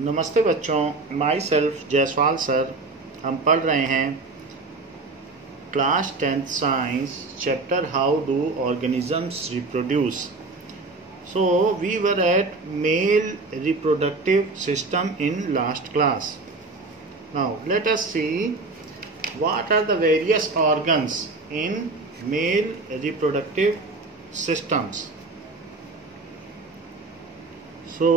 नमस्ते बच्चों, my self Jaiswal sir. हम पढ़ रहे हैं class 10th science chapter how do organisms reproduce. So we were at male reproductive system in last class. Now let us see what are the various organs in male reproductive systems. So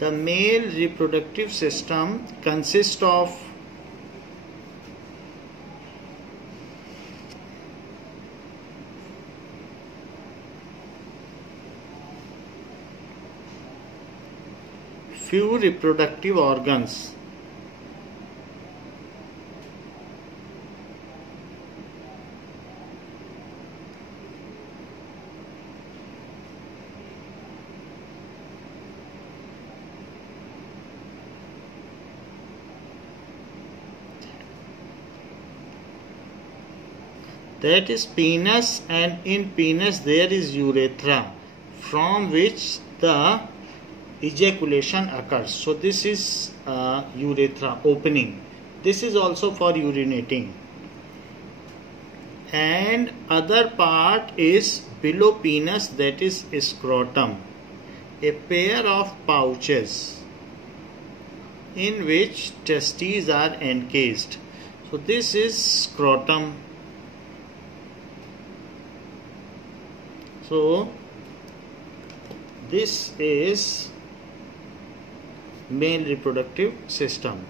the male reproductive system consists of few reproductive organs. That is penis, and in penis there is urethra from which the ejaculation occurs. So this is urethra opening. This is also for urinating. And other part is below penis, that is scrotum, a pair of pouches in which testes are encased. So this is scrotum. So this is male reproductive system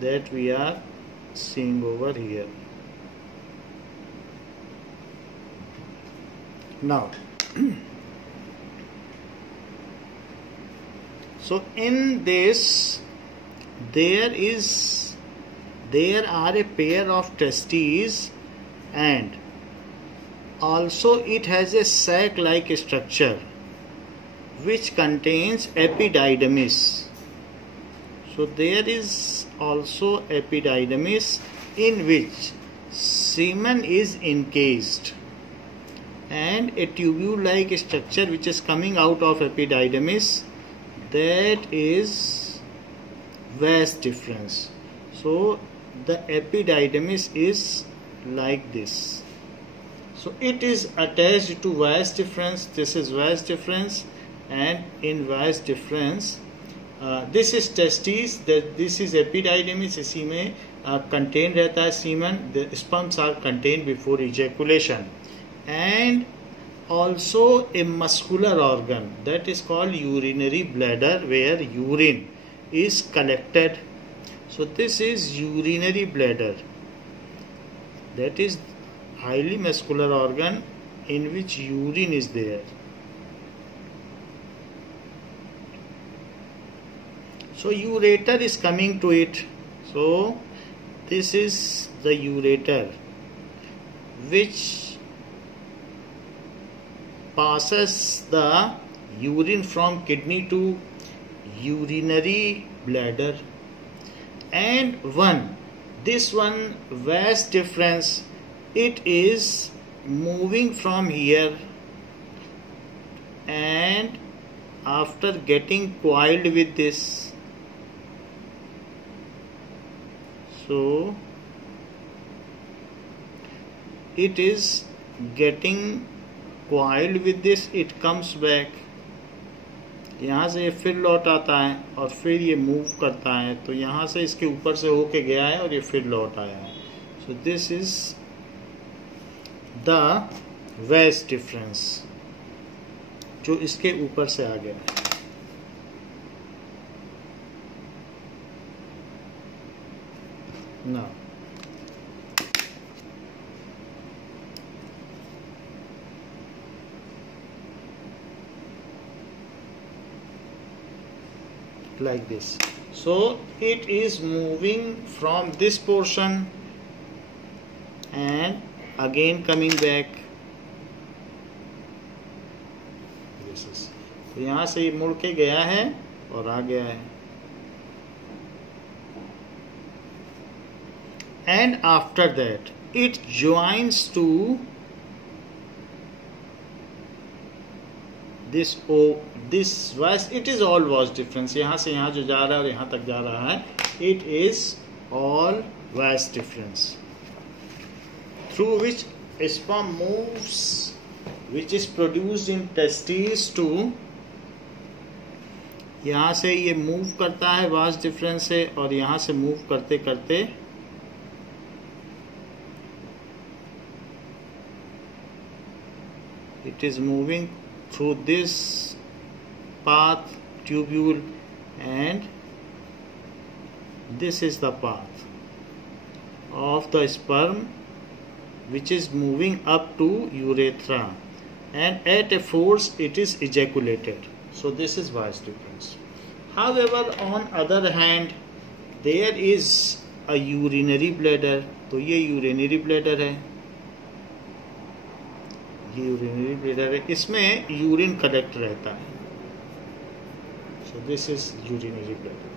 that we are seeing over here. Now so in this there are a pair of testes, and also it has a sac like structure which contains epididymis. So there is also epididymis in which semen is encased, and a tubule like structure which is coming out of epididymis, that is vas deferens. So the epididymis is like this. So it is attached to vas deferens. This is vas deferens, and in vas deferens this is testes, that this is epididymis. इसी में contained रहता है semen. The sperms are contained before ejaculation, and also a muscular organ that is called urinary bladder, where urine is collected. So this is urinary bladder, that is highly muscular organ in which urine is there. So ureter is coming to it. So this is the ureter which passes the urine from kidney to urinary bladder. And this one vas deferens, it is moving from here, and after getting coiled with this, so it is getting coiled with this, it comes back. यहाँ से ये फिर लौट आता है और फिर ये मूव करता है, तो यहाँ से इसके ऊपर से होके गया है और ये फिर लौट आया है. सो this is the vas deferens जो इसके ऊपर से आ गया है. Now like this. So it is moving from this portion and again coming back. This is, तो यहाँ से ये मुड़ के गया है और आ गया है. And after that it joins to this vas, it is all vas difference. यहाँ से यहाँ जो जा रहा है और यहाँ तक जा रहा है, it is all vas difference through which sperm moves, which is produced in testes to, यहाँ से ये मूव करता है वास डिफरेंस से, और यहाँ से मूव करते करते it is moving through this path, tubule, and this is the path of the sperm which is moving up to urethra, and at a force it is ejaculated. So this is vas difference. However, on other hand, there is a urinary bladder. तो ये urinary bladder है, ये urinary bladder है, इसमें urine collect रहता है. So this is urinary bladder.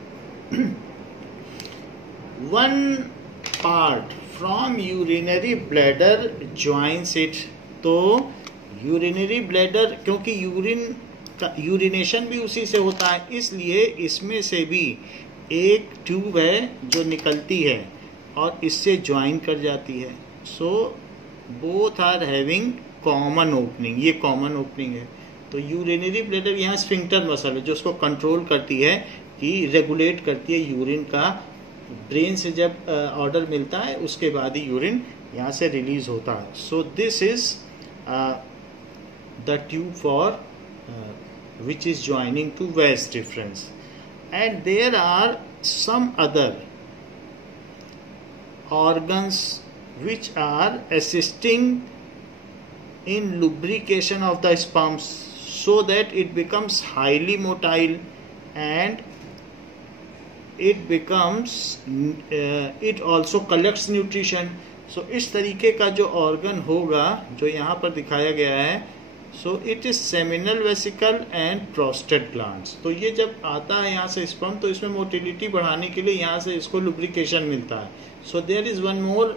One part from urinary bladder joins it. तो urinary bladder, क्योंकि यूरिनेशन भी उसी से होता है, इसलिए इसमें से भी एक ट्यूब है जो निकलती है और इससे ज्वाइन कर जाती है. So both are having common opening. ये कॉमन ओपनिंग है. तो यूरिनरी ब्लैडर यहाँ स्फिंक्टर मसल है जो उसको कंट्रोल करती है, कि रेगुलेट करती है यूरिन का. ब्रेन से जब ऑर्डर मिलता है उसके बाद ही यूरिन यहाँ से रिलीज होता है. सो this is the tube for which is joining to vas difference. And there are some other organs which are assisting in lubrication of the sperms so that it becomes highly motile, and it becomes it also collects nutrition. So इस तरीके का जो organ होगा जो यहाँ पर दिखाया गया है, so it is seminal vesicle and prostate glands. तो ये जब आता है यहाँ से स्पर्म, तो इसमें मोटिलिटी बढ़ाने के लिए यहाँ से इसको लुब्रिकेशन मिलता है. So there is one more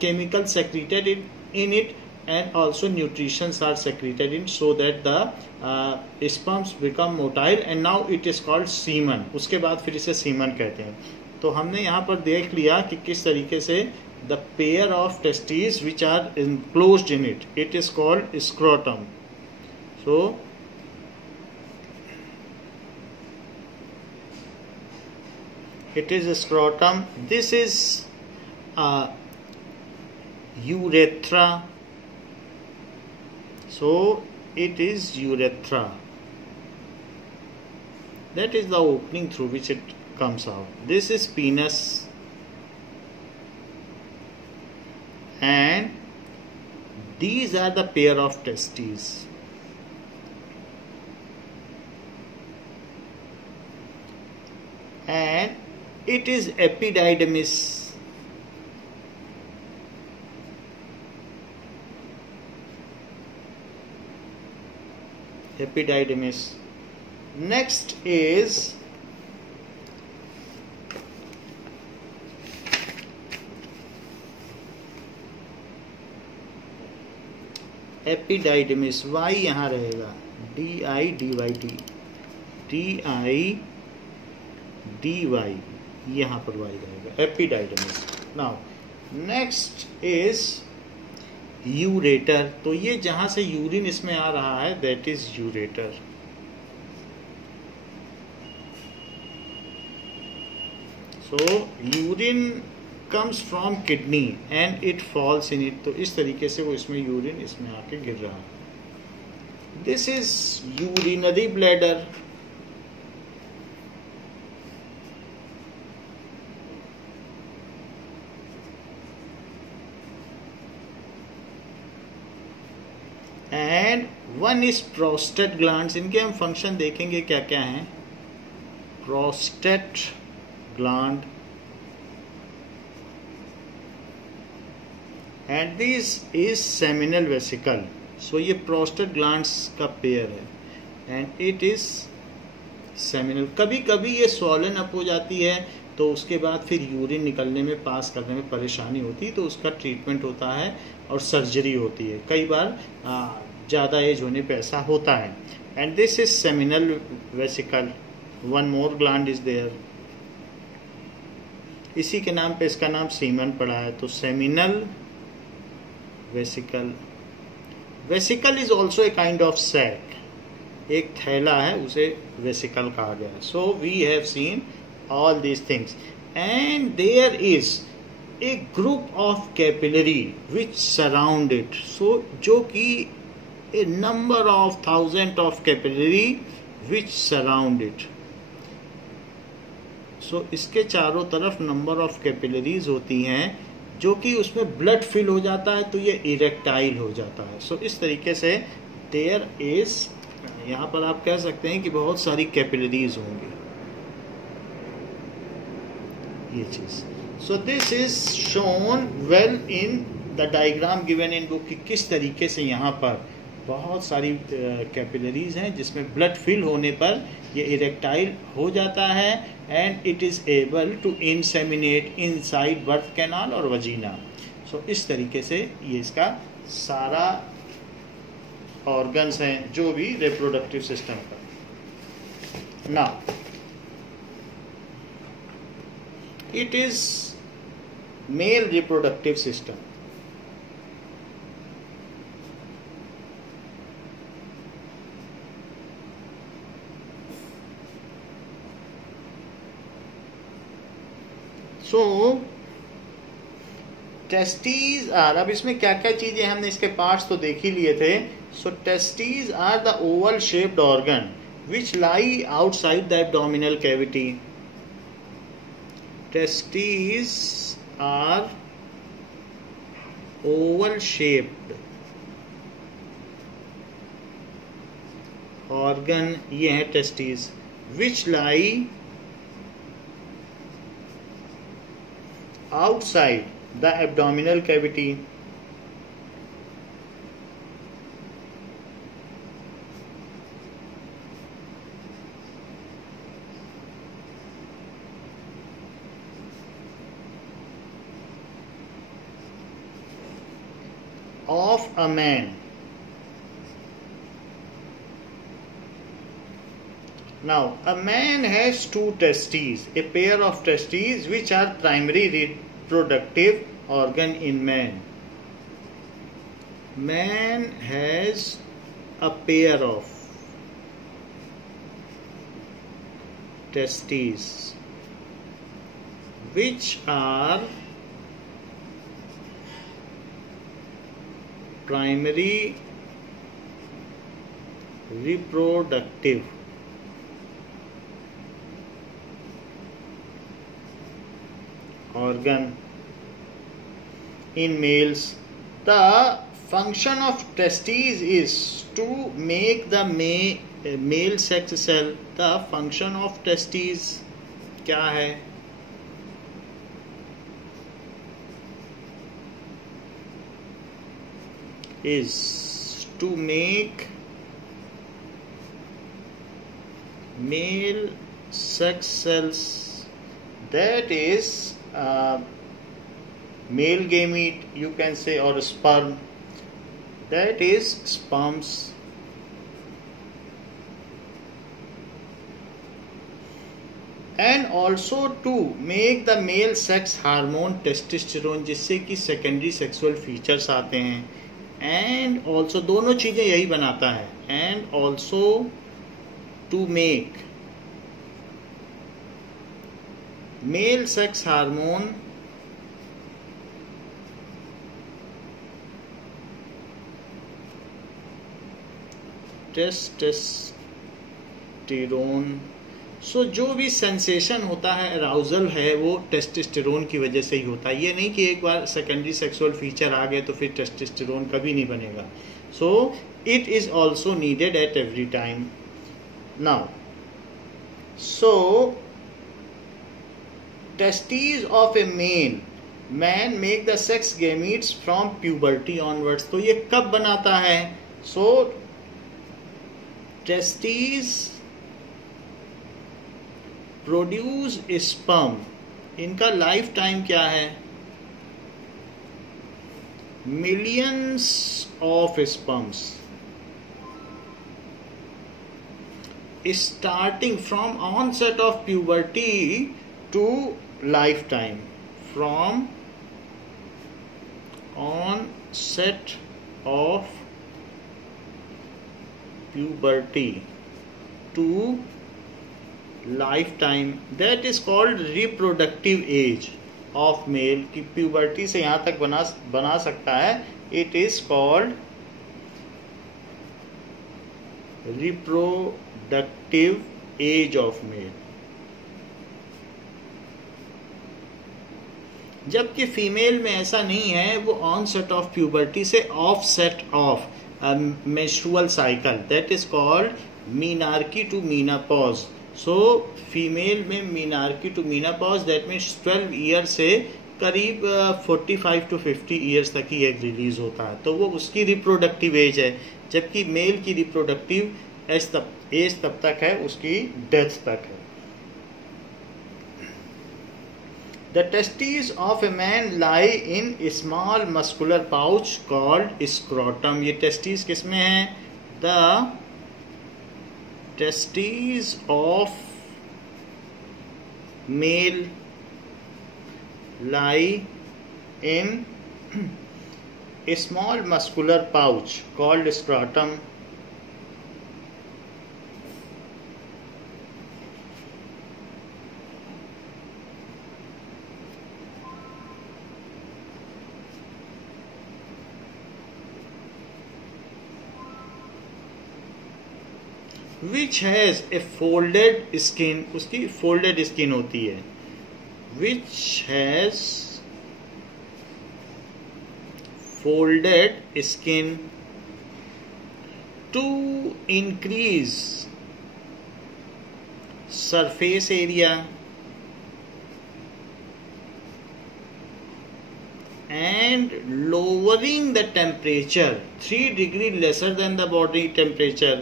chemical secreted in it, and also nutritions are secreted in, so that the sperms become motile, and now it is called semen. उसके बाद फिर इसे सीमन कहते हैं. तो हमने यहाँ पर देख लिया कि किस तरीके से the pair of testis which are enclosed in it, it is called scrotum. So it is a scrotum. This is urethra. So it is urethra. That is the opening through which it comes out. This is penis, and these are the pair of testes. And it is epididymis. Epididymis. Next is epididymis. Y यहाँ रहेगा, DIDYD, DIDY, यहाँ पर y रहेगा, epididymis. Now next is ureter. तो ये जहाँ से urine इसमें आ रहा है, that is ureter. So urine comes from kidney and it falls in it. तो इस तरीके से वो इसमें यूरिन इसमें आके गिर रहा है. This is urinary bladder. And one is prostate glands. इनके हम फंक्शन देखेंगे क्या क्या हैं. Prostate gland, and this is seminal vesicle. So ये प्रोस्टेट ग्लैंड्स का पेयर है, एंड इट इज सेमिनल. कभी कभी ये स्वॉलन अप हो जाती है, तो उसके बाद फिर यूरिन निकलने में, पास करने में परेशानी होती है, तो उसका ट्रीटमेंट होता है और सर्जरी होती है। कई बार ज़्यादा एज होने पे ऐसा होता है। And this is seminal vesicle, one more gland is there, इसी के नाम पे इसका नाम सीमन पड़ा है। तो seminal vesicle, vesicle is also a kind of sac, एक थैला है, उसे वेसिकल कहा गया। So we have seen all these things and there is a group of capillary which surround it. So जो कि a number of thousand of capillary which surround it. So इसके चारों तरफ नंबर ऑफ कैपिलरीज होती हैं जो कि उसमें ब्लड फिल हो जाता है, तो ये इरेक्टाइल हो जाता है। सो इस तरीके से देयर इज, यहाँ पर आप कह सकते हैं कि बहुत सारी कैपिलरीज होंगी ये चीज। सो this is shown well in the diagram given in book, कि किस तरीके से यहाँ पर बहुत सारी कैपिलरीज हैं जिसमें ब्लड फिल होने पर ये इरेक्टाइल हो जाता है and it is able to inseminate inside birth canal और वजीना। सो इस तरीके से ये इसका सारा ऑर्गन्स हैं जो भी रिप्रोडक्टिव सिस्टम का। Now it is male reproductive system. So testes are, अब इसमें क्या क्या चीजें, हमने इसके पार्ट्स तो देख ही लिए थे। So testes are the oval shaped organ which lie outside the abdominal cavity. Testes are oval shaped organ, ये है testes, which lie outside the abdominal cavity. Of a man. Now, a man has two testes, a pair of testes which are primary reproductive organ in man. Man has a pair of testes which are primary reproductive organ in males. The function of testes is to make the male sex cell. The function of testes क्या है? Is to make male sex cells, that is male gamete you can say, or sperm, that is sperms. And also to make the male sex hormone testosterone, जिससे कि secondary sexual features आते हैं। And also दोनों चीजें यही बनाता है। And also to make male sex hormone testosterone. So जो भी सेंसेशन होता है, अराउजल है, वो टेस्टोस्टेरोन की वजह से ही होता है। ये नहीं कि एक बार सेकेंडरी सेक्सुअल फीचर आ गए तो फिर टेस्टोस्टेरोन कभी नहीं बनेगा। So it is also needed at every time. Now so testes of a man make the sex gametes from puberty onwards. तो ये कब बनाता है? So testes produce sperm इनका लाइफ टाइम क्या है? Millions of sperms starting from onset of puberty to lifetime. From onset of puberty to lifetime, that is called reproductive age of male. कि puberty से यहाँ तक बना सकता है, it is called reproductive age of male. जबकि female में ऐसा नहीं है, वो ऑनसेट ऑफ प्यूबर्टी से offset of menstrual cycle, that is called menarche to menopause. So female में menarche to menopause, that means 12 year से करीब 45 to 50 ईयर्स तक ही एग रिलीज होता है, तो वो उसकी रिप्रोडक्टिव एज है. जबकि मेल की रिप्रोडक्टिव एज तब तक है, उसकी डेथ तक है. The testes of a man lie in a small muscular pouch called scrotum. ये testes किसमें हैं? The testes of male lie in a small muscular pouch called scrotum. Which has a folded skin, उसकी folded skin होती है. Which has folded skin to increase surface area and lowering the temperature 3 degree lesser than the body temperature.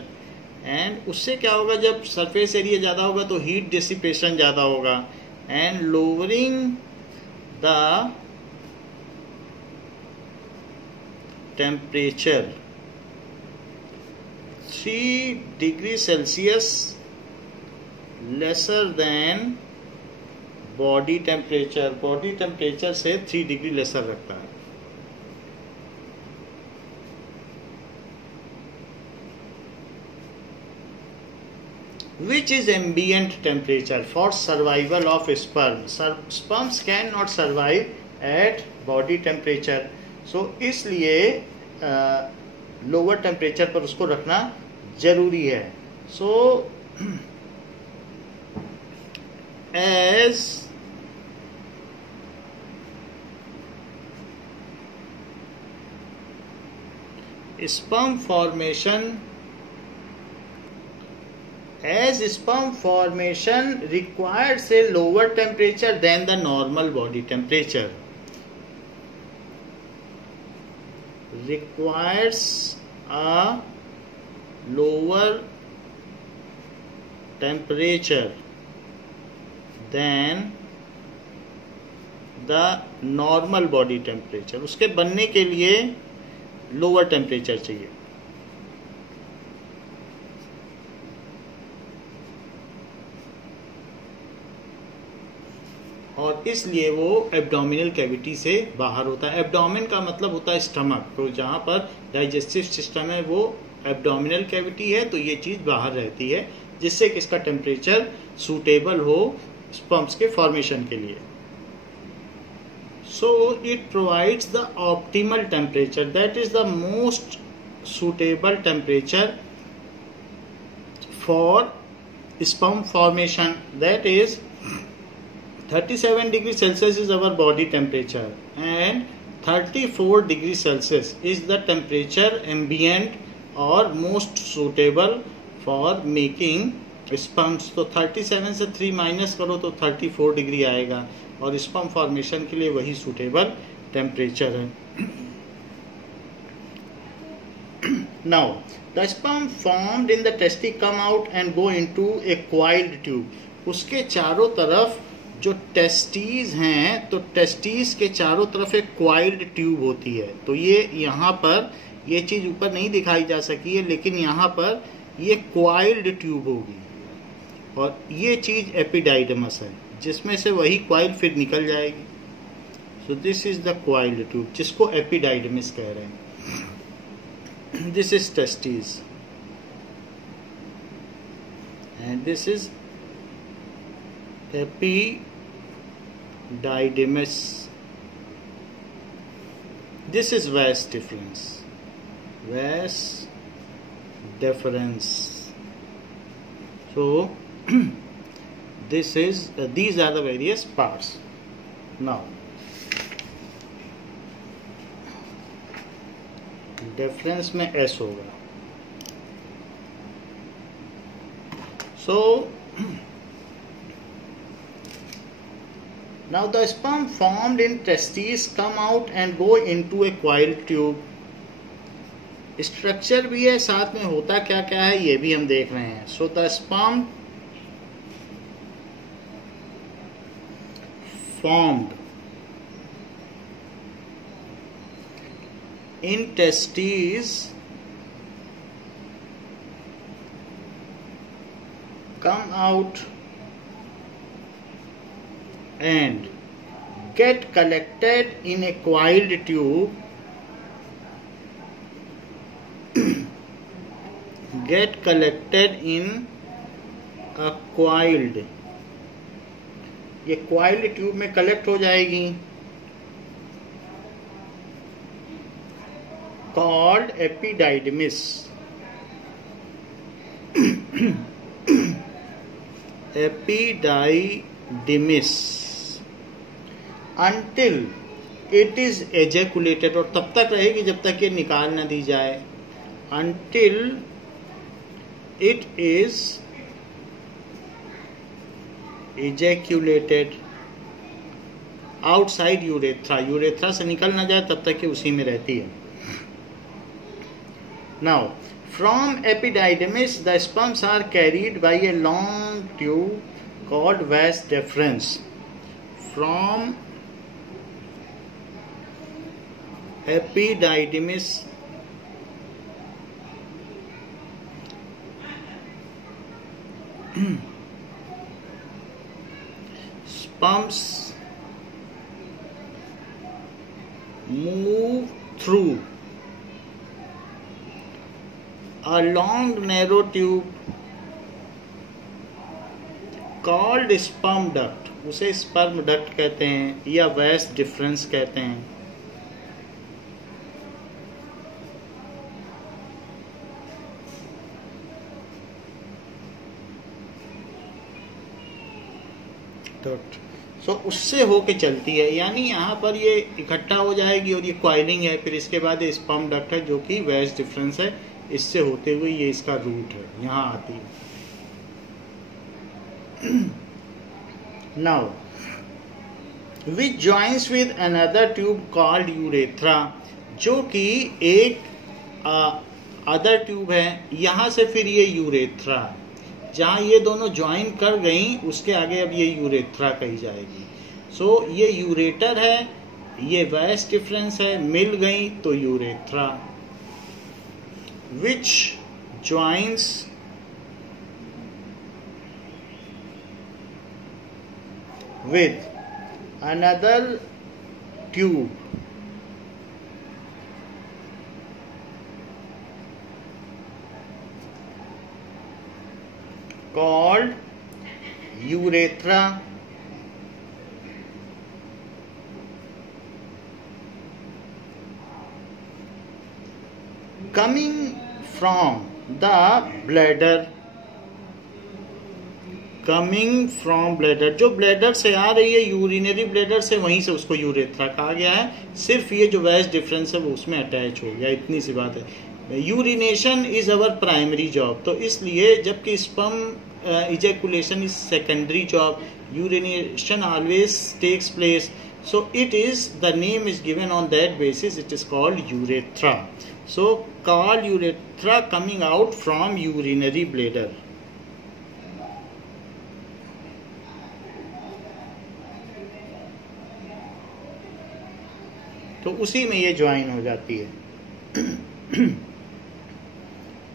And उससे क्या होगा, जब surface area ज़्यादा होगा तो हीट डिसिपेशन ज़्यादा होगा. And lowering the temperature 3 degree Celsius lesser than body temperature. Body temperature से 3 डिग्री लेसर रखता है. Which is ambient temperature for survival of sperm? Sperms cannot survive at body temperature. So इसलिए lower temperature पर उसको रखना जरूरी है. So as sperm formation requires a lower temperature than the normal body temperature. Requires a lower temperature than the normal body temperature. उसके बनने के लिए लोअर टेम्परेचर चाहिए. और इसलिए वो एब्डोमिनल कैविटी से बाहर होता है. एब्डोमेन का मतलब होता है स्टमक, तो जहाँ पर डाइजेस्टिव सिस्टम है वो एब्डोमिनल कैविटी है, तो ये चीज़ बाहर रहती है, जिससे कि इसका टेम्परेचर सूटेबल हो स्पर्म्स के फॉर्मेशन के लिए. So it provides the optimal temperature, that is the most suitable temperature for sperm formation. That is 37 degree Celsius is our body temperature and 34 degree Celsius is the temperature ambient or most suitable for making sperms. तो 37 से 3 minus करो तो 34 degree आएगा और sperm formation के लिए वही suitable temperature है. Now the sperm formed in the testis come out and go into a coiled tube. उसके चारों तरफ जो टेस्टीज हैं, तो टेस्टीज के चारों तरफ एक क्वाइल्ड ट्यूब होती है। तो ये यहाँ पर ये चीज़ ऊपर नहीं दिखाई जा सकी है, लेकिन यहाँ पर ये क्वाइल्ड ट्यूब होगी और ये चीज़ एपिडाइडमस है, जिसमें से वही क्वाइल फिर निकल जाएगी। So this is the coiled tube, जिसको एपिडाइडमिस कह रहे हैं। This is testes and this is epididymis. This is vas deferens. Vas deferens. So this is these are the various parts. Now deferens में S होगा. So now the sperm formed in testes come out and go into a coiled tube. Structure भी है, साथ में होता क्या क्या है ये भी हम देख रहे हैं. So the sperm formed in testes come out and get collected in a coiled tube, get collected in a coiled, ये coiled tube में कलेक्ट हो जाएगी, called epididymis. Epididymis until it is ejaculated, और तब तक रहेगी जब तक ये निकाल न दी जाए. Until it is ejaculated outside urethra, urethra से निकल न जाए तब तक ये उसी में रहती है. Now from epididymis the sperms are carried by a long tube called vas deferens. From epididymis sperms move through a long narrow tube called sperm duct, उसे sperm duct कहते हैं या vas deferens कहते हैं. सो उससे होके चलती है, यानी यहाँ पर ये इकट्ठा हो जाएगी और ये क्वाइलिंग है, फिर इसके बाद ये स्पर्म डक्ट है जो कि vas deferens है, इससे होते हुए ये इसका रूट है, यहाँ आती है. Now which joins with another tube called urethra, जो कि एक अदर ट्यूब है, यहाँ से फिर ये यूरेथ्रा, जहाँ ये दोनों ज्वाइन कर गई उसके आगे अब ये यूरेथ्रा कही जाएगी. सो ये यूरेटर है, ये vas deferens है, मिल गई तो urethra. which joins with another tube called urethra. Coming from the bladder, coming from bladder, जो ब्लैडर से आ रही है, यूरिनरी ब्लैडर से, वहीं से उसको यूरेथ्रा कहा गया है. सिर्फ ये जो vas deferens है वो उसमें अटैच हो गया, इतनी सी बात है. Urination is our primary job, तो इसलिए जबकि sperm ejaculation is secondary job, urination always takes place. So it is, the name is given on that basis, it is called urethra. So called urethra coming out from urinary bladder. तो उसी में ये join हो जाती है।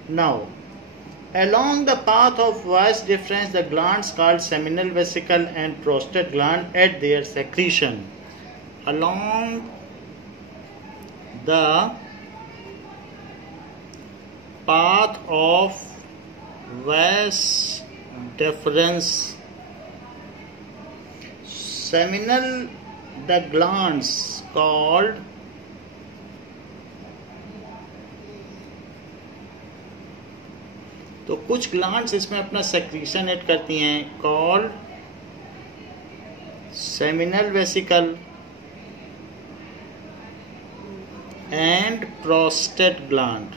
Now along the path of voice difference, the glands called seminal vesicle and prostate gland at their secretion. Along the path of vas deferens, seminal, the glands called तो कुछ glands इसमें अपना सेक्रीशन ऐड करती हैं, called seminal vesicle and prostate gland.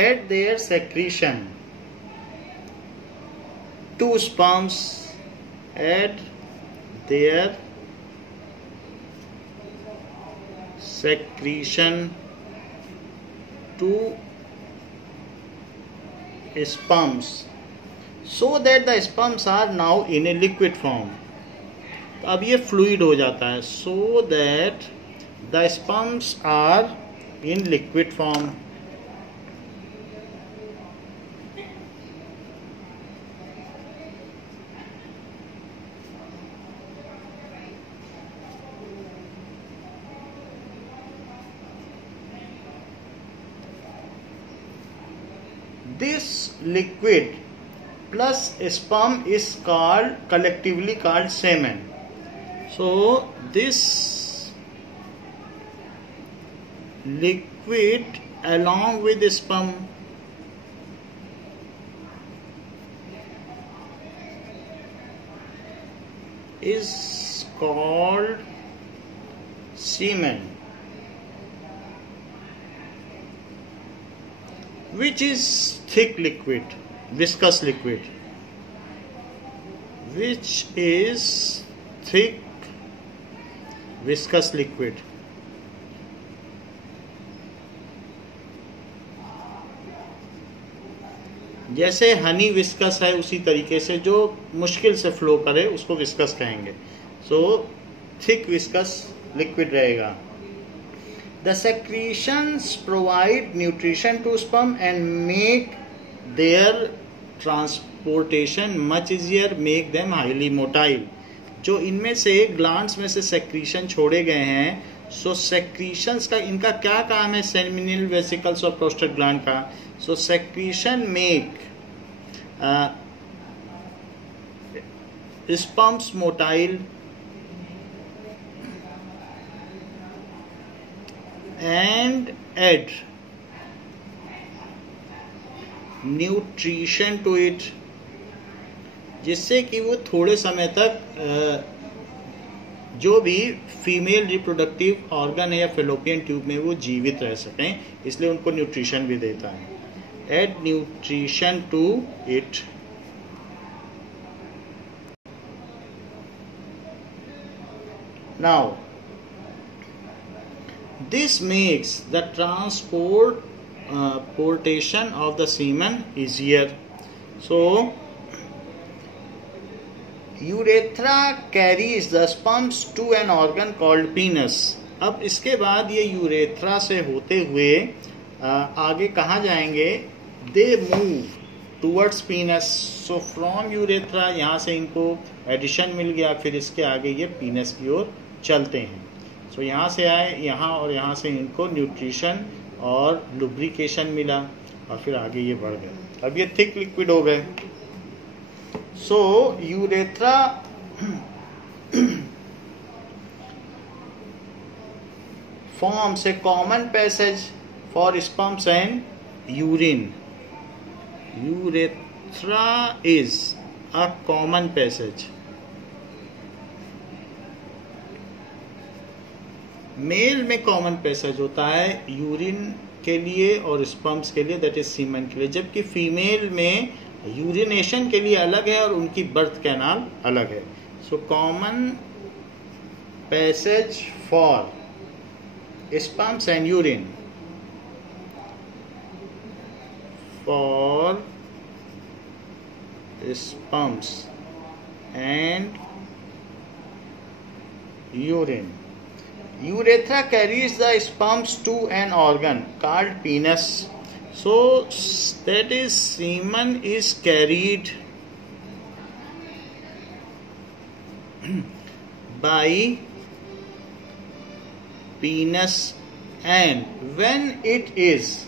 At their secretion, two sperms at their secretion, two sperms, so that the sperms are now in a liquid form. अब ये fluid हो जाता है, so that the sperms are in liquid form. This liquid plus sperm is collectively called semen. So this liquid along with sperm is called semen, which is thick liquid, viscous liquid, which is thick viscous liquid. जैसे Honey viscous है उसी तरीके से जो मुश्किल से flow करे उसको विस्कस कहेंगे। सो थिक विस्कस लिक्विड रहेगा। The secretions provide nutrition to sperm and make their transportation much easier, make them highly motile. जो इनमें से ग्लैंड्स में से सेक्रीशन छोड़े गए हैं, सो सेक्रीशंस का इनका क्या काम है सेमिनल वेसिकल्स और प्रोस्टेट ग्लैंड का? So secretion make sperms motile and add nutrition to it, जिससे कि वो थोड़े समय तक जो भी फीमेल रिप्रोडक्टिव ऑर्गन है या फेलोपियन ट्यूब में वो जीवित रह सकें, इसलिए उनको न्यूट्रिशन भी देता है। Add nutrition to it. Now this makes the transportation of the semen easier. So urethra carries the sperms to an organ called penis. अब इसके बाद ये यूरेथ्रा से होते हुए आगे कहाँ जाएंगे? They move towards penis. So from urethra यहाँ से इनको एडिशन मिल गया, फिर इसके आगे ये पीनस की ओर चलते हैं। सो यहाँ से आए यहाँ और यहाँ से इनको न्यूट्रिशन और लुब्रिकेशन मिला और फिर आगे ये बढ़ गए। अब ये थिक लिक्विड हो गए। सो urethra forms a common passage for sperms and urine. Urethra is a common passage. Male में कॉमन पैसेज होता है यूरिन के लिए और स्पर्म्स के लिए, दैट इज सीमेन के लिए, जबकि फीमेल में यूरिनेशन के लिए अलग है और उनकी बर्थ कैनाल अलग है। So common passage for sperms and urine. For sperms and urine. Urethra carries the sperms to an organ called penis. So that is, semen is carried by penis, and when it is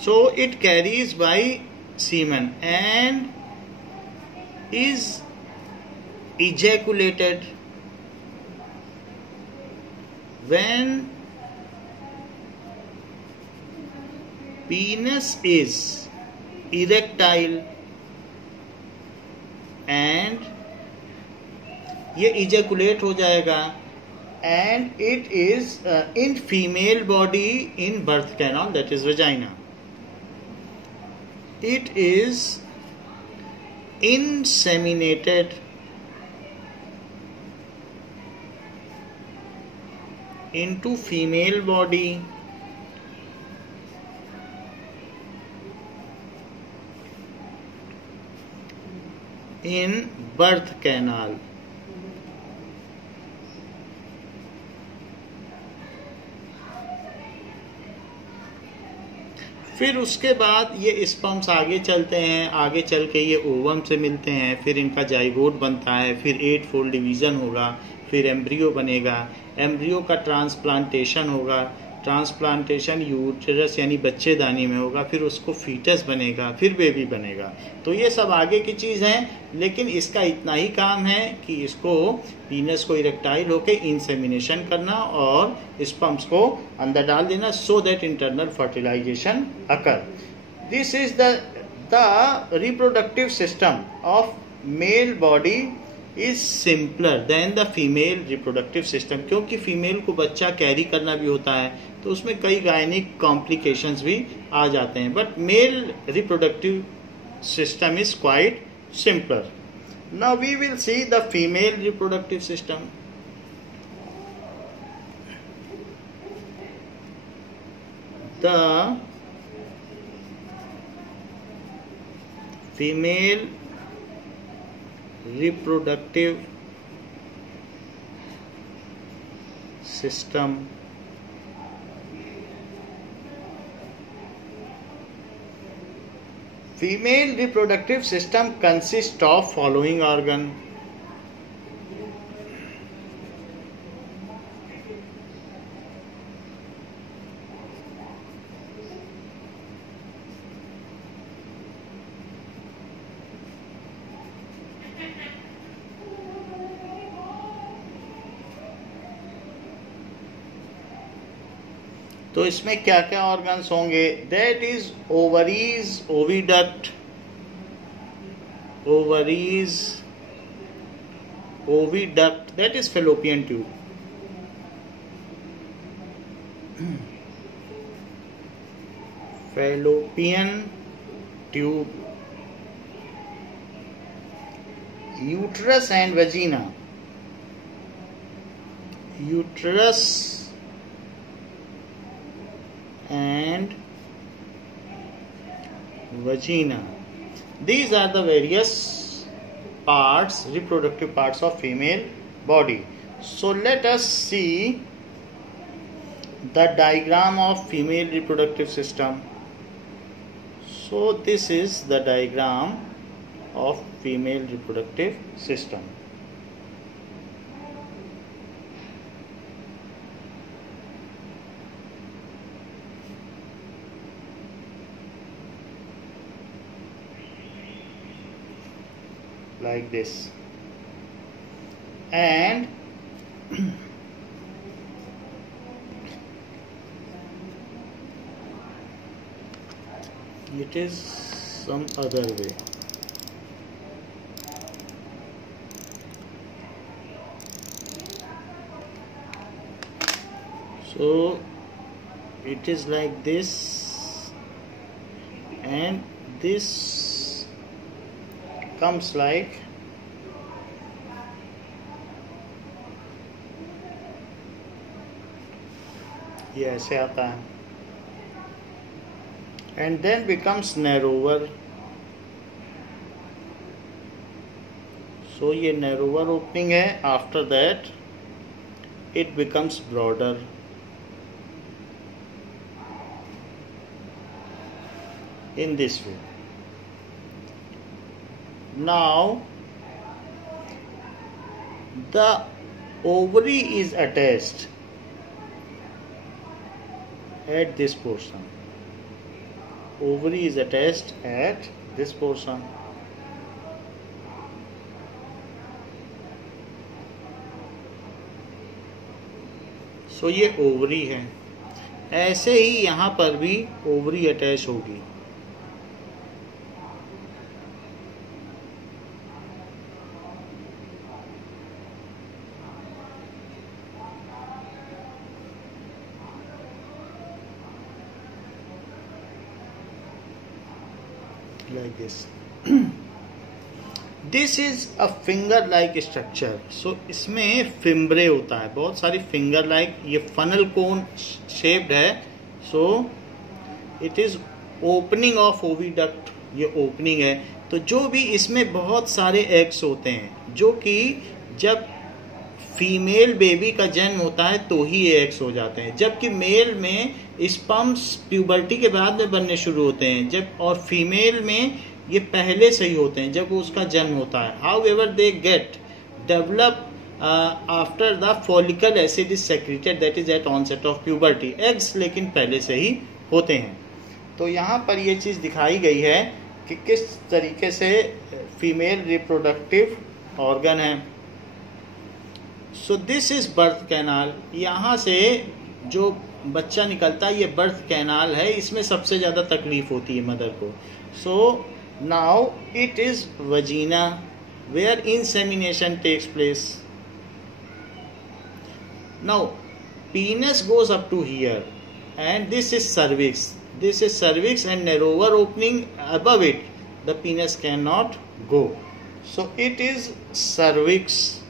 so it carries by semen and is ejaculated when penis is erectile and ये ejaculate हो जाएगा and it is in female body in birth canal, that is vagina. It is inseminated into female body in birth canal. फिर उसके बाद ये sperms आगे चलते हैं, आगे चल के ये ओवम से मिलते हैं, फिर इनका जाइगोट बनता है, फिर 8 फोल्ड डिवीज़न होगा, फिर एम्ब्रियो बनेगा, एम्ब्रियो का ट्रांसप्लांटेशन होगा, ट्रांसप्लांटेशन यूटेरस यानी बच्चेदानी में होगा, फिर उसको फीटस बनेगा, फिर बेबी बनेगा. तो ये सब आगे की चीज़ हैं, लेकिन इसका इतना ही काम है कि इसको पीनस को इरेक्टाइल होके इंसेमिनेशन करना और स्पर्म्स को अंदर डाल देना so that internal fertilisation occur. This is the reproductive system of male body is simpler than the female reproductive system. क्योंकि फीमेल को बच्चा कैरी करना भी होता है तो उसमें कई गायनिक कॉम्प्लिकेशंस भी आ जाते हैं, but male reproductive system is quite simpler. Now we will see the female reproductive system. The female reproductive system Female reproductive system consists of following organ. तो इसमें क्या क्या ऑर्गन्स होंगे? That is ovaries, oviduct, ovaries, oviduct, that is fallopian tube, fallopian tube, uterus and vagina, uterus and vagina. These are the various parts, reproductive parts of female body. So let us see the diagram of female reproductive system. So this is the diagram of female reproductive system. Like this, and it is some other way. So it is like this, and this comes like ये ऐसे आता है and then becomes narrower. सो ये narrower opening है, after that it becomes broader. In this way. Now the ovary is attached at this portion. Ovary is attached at this portion. So ये ovary है। ऐसे ही यहाँ पर भी ओवरी अटैच होगी। Like this. This is a finger like structure. So इसमें fimbriae होता है, बहुत सारी फिंगर लाइक, ये फनल कोन शेप्ड है। So it is opening of oviduct, ये ओपनिंग है। तो जो भी इसमें बहुत सारे एग्स होते हैं, जो कि जब फीमेल बेबी का जन्म होता है तो ही ये एग्स हो जाते हैं, जबकि मेल में स्पर्म्स प्यूबर्टी के बाद में बनने शुरू होते हैं, जब और फीमेल में ये पहले से ही होते हैं जब उसका जन्म होता है। However they get develop after the follicle acid is secreted, that is at onset of puberty. Eggs लेकिन पहले से ही होते हैं। तो यहाँ पर ये चीज़ दिखाई गई है कि किस तरीके से फीमेल रिप्रोडक्टिव ऑर्गन है। सो दिस इज बर्थ कैनाल। यहाँ से जो बच्चा निकलता है ये बर्थ कैनाल है, इसमें सबसे ज़्यादा तकलीफ होती है मदर को। So now it is vagina where insemination takes place. Now penis goes up to here and this is cervix. This is cervix and narrower opening above it. The penis cannot go. So it is cervix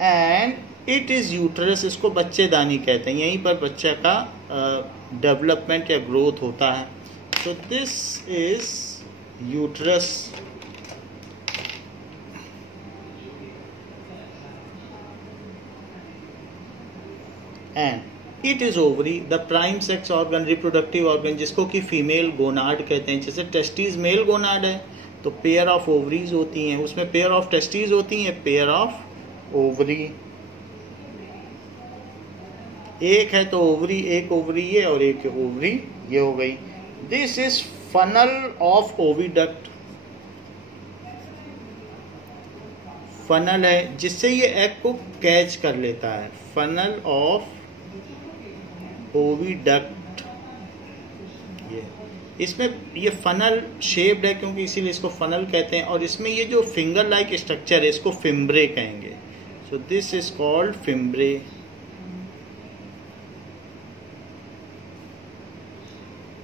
and it is uterus. इसको बच्चेदानी कहते हैं, यहीं पर बच्चे का development या growth होता है। So this is uterus. And it is ovary, the prime sex organ, reproductive organ, जिसको कि फीमेल गोनाड कहते हैं। जैसे टेस्टीज मेल गोनाड है तो पेयर ऑफ ओवरीज होती हैं, उसमें पेयर ऑफ टेस्टीज होती हैं, पेयर ऑफ ओवरी। एक है तो ओवरी, एक ओवरी ये और एक ओवरी ये हो गई। This is funnel of oviduct. Funnel है जिससे ये एग को कैच कर लेता है। Funnel of oviduct. ये इसमें ये फनल शेप्ड है क्योंकि इसीलिए इसको फनल कहते हैं। और इसमें ये जो फिंगर लाइक स्ट्रक्चर है इसको फिम्ब्रे कहेंगे। सो this is called fimbriae.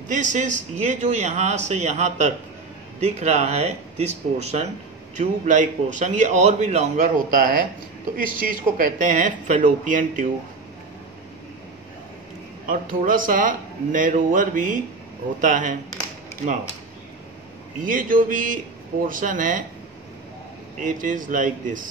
This is, ये जो यहां से यहां तक दिख रहा है, this portion, tube like portion, ये और भी लॉन्गर होता है। तो इस चीज को कहते हैं फेलोपियन ट्यूब। और थोड़ा सा नैरोवर भी होता है। नाउ ये जो भी पोर्शन है it is like this.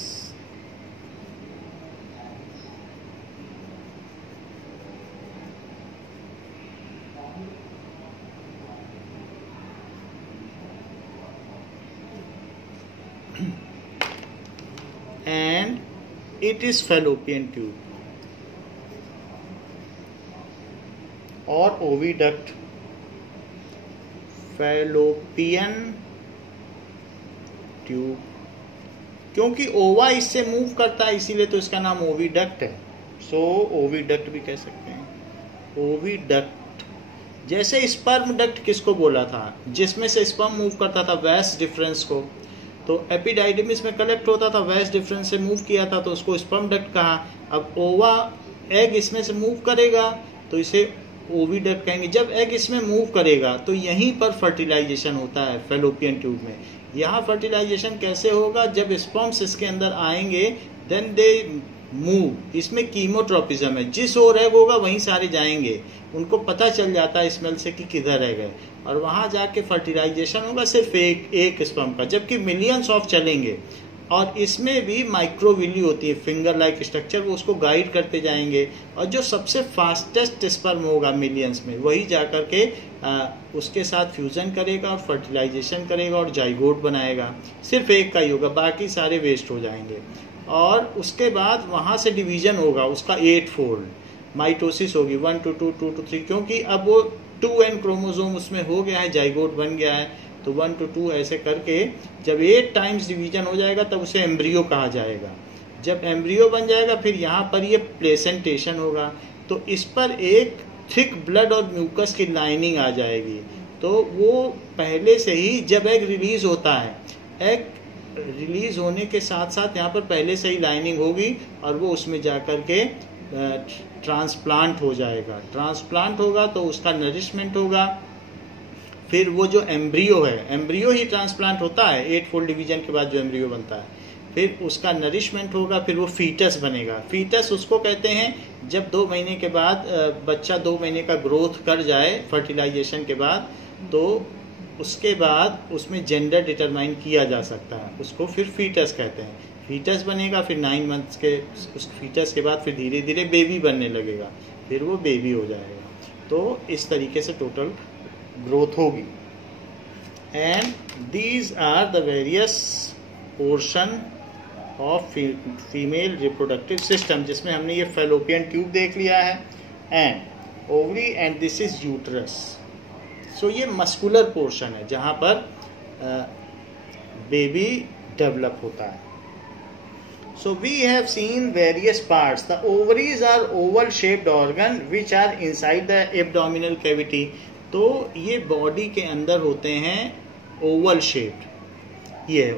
and it is fallopian tube और ओविडक्ट। फैलोपियन ट्यूब, क्योंकि ओवा इससे मूव करता है इसीलिए तो इसका नाम ओविडक्ट है। सो ओविडक्ट भी कह सकते हैं। ओविडक्ट, जैसे स्पर्म डक्ट किसको बोला था, जिसमें से स्पर्म मूव करता था वैस डिफरेंस को, तो एपिडाइडिमिस में कलेक्ट होता था, वैस डिफरेंस से मूव किया था तो उसको स्पर्म डक्ट कहा। अब ओवा एग इसमें से मूव करेगा तो इसे ओविडक्ट कहेंगे। जब एग इसमें मूव करेगा तो यहीं पर फर्टिलाइजेशन होता है फैलोपियन ट्यूब में। यहाँ फर्टिलाइजेशन कैसे होगा, जब स्पर्म्स इसके अंदर आएंगे देन दे मूव, इसमें कीमोट्रोपिज्म है, जिस ओर एग होगा वहीं सारे जाएंगे, उनको पता चल जाता है स्मेल से कि किधर एग है, और वहां जाके फर्टिलाइजेशन होगा सिर्फ एक स्पर्म का, जबकि मिलियंस ऑफ चलेंगे। और इसमें भी माइक्रोविली होती है, फिंगर लाइक स्ट्रक्चर, वो उसको गाइड करते जाएंगे, और जो सबसे फास्टेस्ट स्पर्म होगा मिलियंस में, वही जाकर के उसके साथ फ्यूजन करेगा और फर्टिलाइजेशन करेगा और जाइगोट बनाएगा। सिर्फ एक का ही होगा, बाकी सारे वेस्ट हो जाएंगे। और उसके बाद वहाँ से डिवीजन होगा उसका 8 फोल्ड, माइटोसिस होगी 1 to 2, 2 to 3, क्योंकि अब वो 2n क्रोमोसोम उसमें हो गया है, जाइगोट बन गया है, तो 1 to 2 ऐसे करके जब 8 टाइम्स डिवीजन हो जाएगा तब उसे एम्ब्रियो कहा जाएगा। जब एम्ब्रियो बन जाएगा फिर यहाँ पर ये प्लेसेंटेशन होगा, तो इस पर एक थिक ब्लड और म्यूकस की लाइनिंग आ जाएगी। तो वो पहले से ही जब एग रिलीज होता है, एग रिलीज होने के साथ साथ यहाँ पर पहले से ही लाइनिंग होगी, और वो उसमें जाकर के ट्रांसप्लांट हो जाएगा। ट्रांसप्लांट होगा तो उसका नरिशमेंट होगा, फिर वो जो एम्ब्रियो है, एम्ब्रियो ही ट्रांसप्लांट होता है 8 फोल्ड डिवीजन के बाद जो एम्ब्रियो बनता है, फिर उसका नरिशमेंट होगा, फिर वो फीटस बनेगा। फीटस उसको कहते हैं जब 2 महीने के बाद बच्चा 2 महीने का ग्रोथ कर जाए फर्टिलाइजेशन के बाद, तो उसके बाद उसमें जेंडर डिटरमाइन किया जा सकता है, उसको फिर फीटस कहते हैं। फीटस बनेगा, फिर 9 मंथ्स के उस फीटस के बाद फिर धीरे धीरे बेबी बनने लगेगा, फिर वो बेबी हो जाएगा। तो इस तरीके से टोटल ग्रोथ होगी। And these are the various portion of female reproductive system, जिसमें हमने ये फैलोपियन ट्यूब देख लिया है, and ovary, and this is uterus. So ये मस्कुलर पोर्शन है जहाँ पर बेबी डेवलप होता है। So we have seen various parts. The ovaries are oval shaped organ which are inside the abdominal cavity. तो ये बॉडी के अंदर होते हैं ओवल शेप्ड, ये है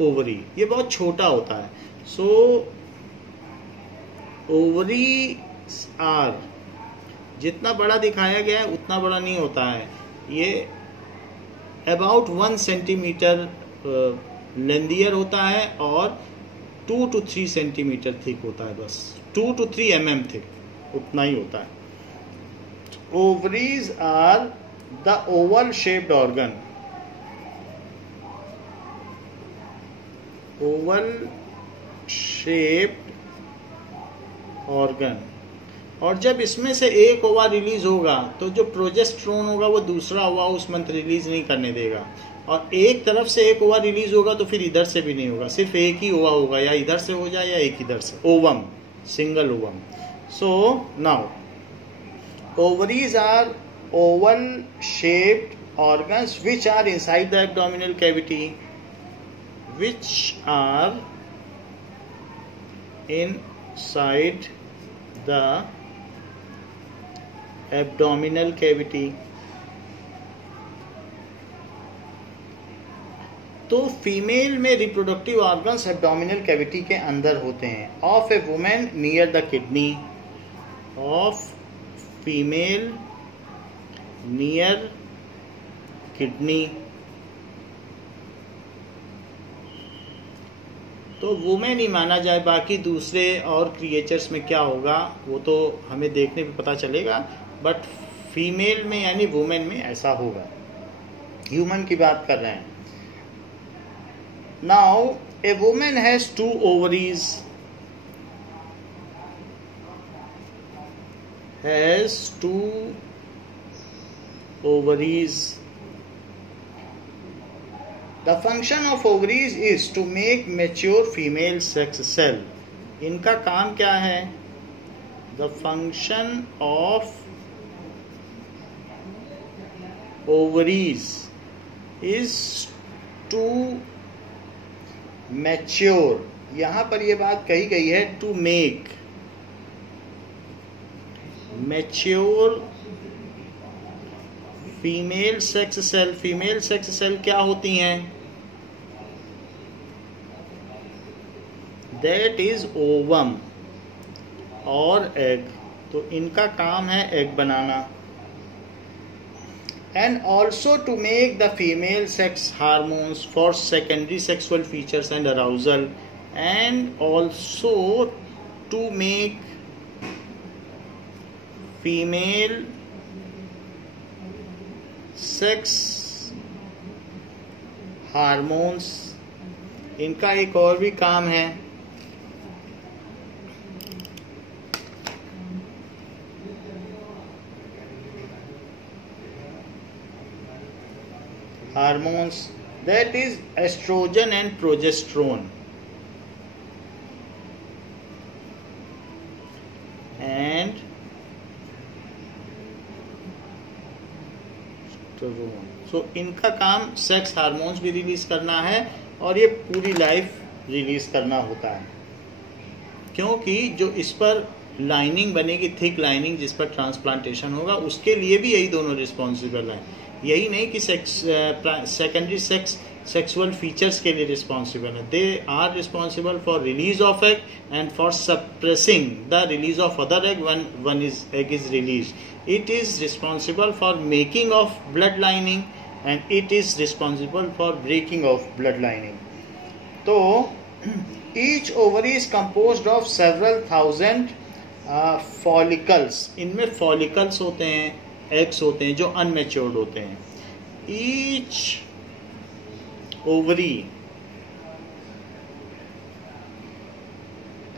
ओवरी, ये बहुत छोटा होता है। सो ओवरी आर, जितना बड़ा दिखाया गया है उतना बड़ा नहीं होता है, ये अबाउट 1 सेंटीमीटर लेंथियर होता है और 2 to 3 सेंटीमीटर थिक होता है, बस 2 to 3 mm थिक, उतना ही होता है। Ovaries are the oval shaped organ, oval shaped organ, और जब इसमें से एक ओवा रिलीज होगा तो जो प्रोजेस्टेरोन होगा वो दूसरा ओवा उस मंथ रिलीज नहीं करने देगा, और एक तरफ से एक ओवा रिलीज होगा तो फिर इधर से भी नहीं होगा, सिर्फ एक ही ओवा होगा, या इधर से हो जाए या एक इधर से, ovum, single ovum. So now ovaries are oval shaped organs which are inside the abdominal cavity, which are inside the abdominal cavity. तो फीमेल में रिप्रोडक्टिव ऑर्गन्स एब्डोमिनल कैविटी के अंदर होते हैं। Of A women near the kidney, of female near kidney. तो women ही माना जाए, बाकी दूसरे और क्रिएचर्स में क्या होगा वो तो हमें देखने पे पता चलेगा, बट फीमेल में यानी वुमेन में ऐसा होगा। ह्यूमन की बात कर रहे हैं। Now A women has 2 ovaries, has 2 ovaries. The function of ovaries is to make mature female sex cell. इनका काम क्या है? The function of ovaries is to mature. यहाँ पर ये बात कही गई है to make mature female sex cell. Female sex cell क्या होती हैं? दैट इज ओवम और एग। तो इनका काम है एग बनाना। And also to make the female sex hormones for secondary sexual features and arousal, and also to make female sex hormones, इनका एक और भी काम है। Hormones that is estrogen and progesterone, and so इनका काम सेक्स हार्मोन्स भी release करना है और ये पूरी लाइफ रिलीज करना होता है, क्योंकि जो इस पर लाइनिंग बनेगी, थिक लाइनिंग जिस पर ट्रांसप्लांटेशन होगा, उसके लिए भी यही दोनों रिस्पॉन्सिबल हैं। यही नहीं कि सेकेंडरी सेक्सुअल फीचर्स के लिए रिस्पॉन्सिबल है, they are responsible for release of egg and for suppressing the release of other egg when one egg is release. It is responsible for making of blood lining and it is responsible for breaking of blood lining. तो each ovary is composed of several thousand follicles. इनमें follicles होते हैं, eggs होते हैं जो unmatured होते हैं। Each ovary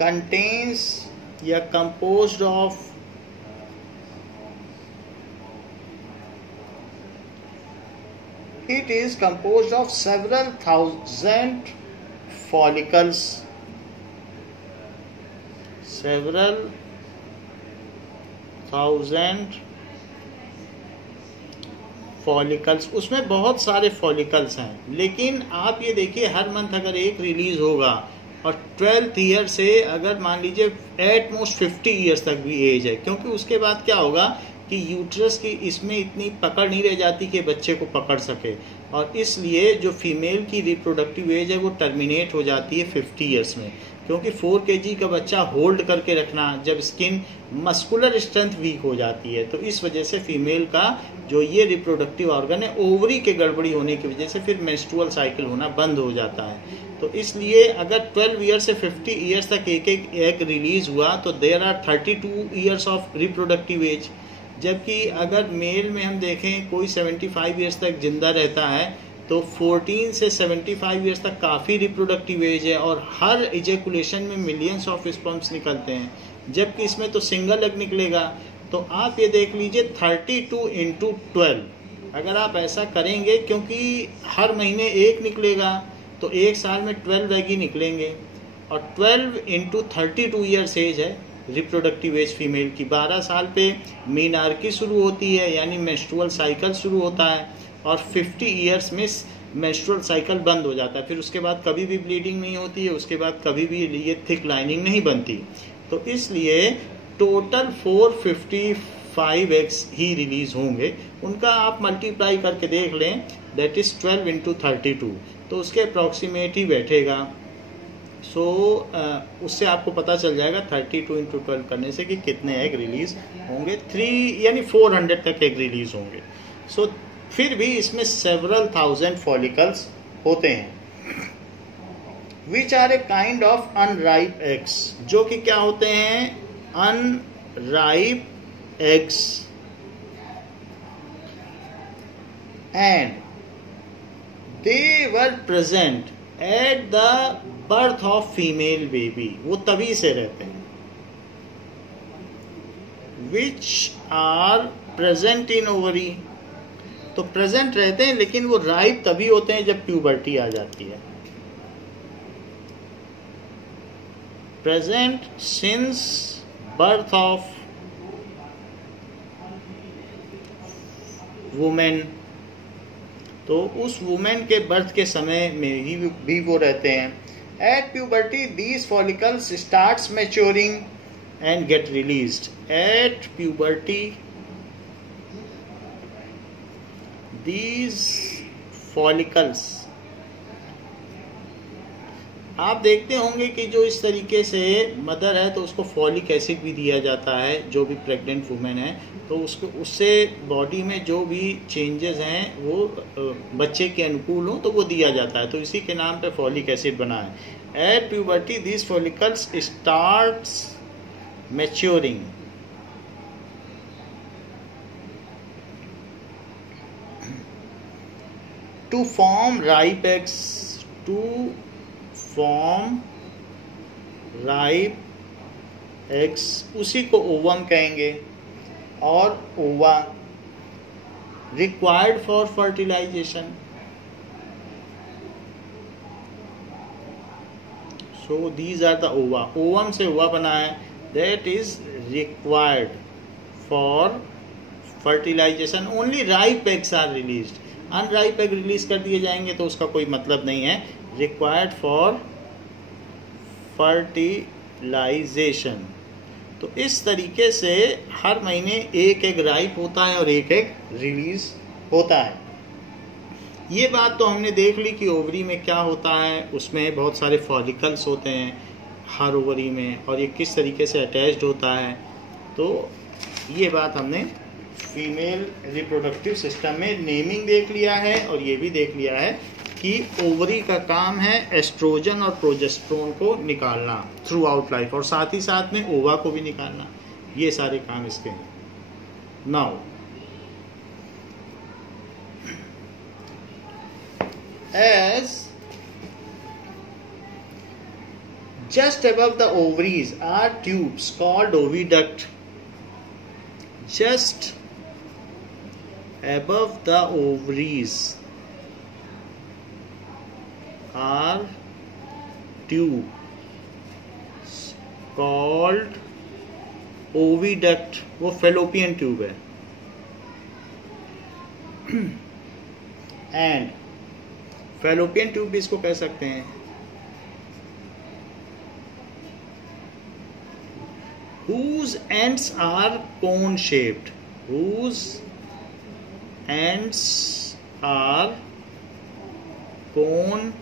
contains या composed of it is composed of several thousand follicles, several thousand follicles. उसमें बहुत सारे फॉलिकल्स हैं, लेकिन आप ये देखिए हर मंथ अगर एक रिलीज होगा और 12th ईयर से अगर मान लीजिए एट मोस्ट 50 ईयर्स तक भी एज है, क्योंकि उसके बाद क्या होगा कि यूट्रस की इसमें इतनी पकड़ नहीं रह जाती कि बच्चे को पकड़ सके, और इसलिए जो फीमेल की रिप्रोडक्टिव एज है वो टर्मिनेट हो जाती है 50 ईयर्स में, क्योंकि 4 kg का बच्चा होल्ड करके रखना, जब स्किन मस्कुलर स्ट्रेंथ वीक हो जाती है, तो इस वजह से फीमेल का जो ये रिप्रोडक्टिव ऑर्गन है ओवरी के गड़बड़ी होने की वजह से फिर मेंस्ट्रुअल साइकिल होना बंद हो जाता है। तो इसलिए अगर 12 ईयर से 50 ईयर्स तक एक एग रिलीज हुआ तो there are 32 years of reproductive age. जबकि अगर मेल में हम देखें कोई 75 ईयर्स तक जिंदा रहता है तो 14 से 75 ईयर्स तक काफ़ी रिप्रोडक्टिव एज है, और हर इजेकुलेशन में मिलियंस ऑफ स्पर्म्स निकलते हैं, जबकि इसमें तो सिंगल एग निकलेगा। तो आप ये देख लीजिए 32 × 12 अगर आप ऐसा करेंगे, क्योंकि हर महीने एक निकलेगा तो एक साल में 12 एग ही निकलेंगे, और 12 × 32 ईयर्स एज है रिप्रोडक्टिव एज फीमेल की। 12 साल पे मीनार्की शुरू होती है, यानी मेंस्ट्रुअल साइकिल शुरू होता है, और 50 ईयर्स में मेंस्ट्रुअल साइकिल बंद हो जाता है। फिर उसके बाद कभी भी ब्लीडिंग नहीं होती है, उसके बाद कभी भी ये थिक लाइनिंग नहीं बनती। तो इसलिए टोटल 455 एग्स ही रिलीज होंगे। उनका आप मल्टीप्लाई करके देख लें, दैट इज 12 × 32, तो उसके अप्रॉक्सीमेट ही बैठेगा। सो उससे आपको पता चल जाएगा 32 × 12 करने से कि कितने एग रिलीज होंगे। 3 यानी 400 तक एग रिलीज होंगे। सो फिर भी इसमें सेवरल थाउजेंड फॉलिकल्स होते हैं, which are a kind of unripe eggs, जो कि क्या होते हैं, unripe eggs, and they were present at the birth of female baby. वो तभी से रहते हैं, which are present in ovary. तो प्रेजेंट रहते हैं, लेकिन वो राइप तभी होते हैं जब प्यूबर्टी आ जाती है। Present since birth of women, तो उस वुमेन के बर्थ के समय में ही भी वो रहते हैं। At puberty these follicles starts maturing and gate released. At puberty these follicles, आप देखते होंगे कि जो इस तरीके से मदर है तो उसको फॉलिक एसिड भी दिया जाता है, जो भी प्रेग्नेंट वुमेन है, तो उसको उससे बॉडी में जो भी चेंजेस हैं वो बच्चे के अनुकूल हो तो वो दिया जाता है, तो इसी के नाम पे फॉलिक एसिड बना है। At puberty this follicles starts maturing. To form ripe eggs, to form ripe eggs, उसी को ओवम कहेंगे. और ओवा required for fertilization. So these are the ova. Ovum से ओवा बना है. That is required for fertilization. Only ripe eggs are released. Unripe egg release कर दिए जाएंगे तो उसका कोई मतलब नहीं है. Required for fertilisation. तो इस तरीके से हर महीने एक एग राइप होता है और एक एग रिलीज होता है. ये बात तो हमने देख ली कि ओवरी में क्या होता है. उसमें बहुत सारे फॉलिकल्स होते हैं हर ओवरी में, और ये किस तरीके से अटैच्ड होता है. तो ये बात हमने फीमेल रिप्रोडक्टिव सिस्टम में नेमिंग देख लिया है, और ये भी देख लिया है कि ओवरी का काम है एस्ट्रोजन और प्रोजेस्टेरोन को निकालना थ्रू आउट लाइफ, और साथ ही साथ में ओवा को भी निकालना. ये सारे काम इसके हैं. Now as just above the ovaries are tubes called oviduct. Just above the ovaries are tubes called oviduct. वो fallopian tube है. And fallopian tube भी इसको कह सकते हैं. Whose ends are cone shaped. Whose ends are cone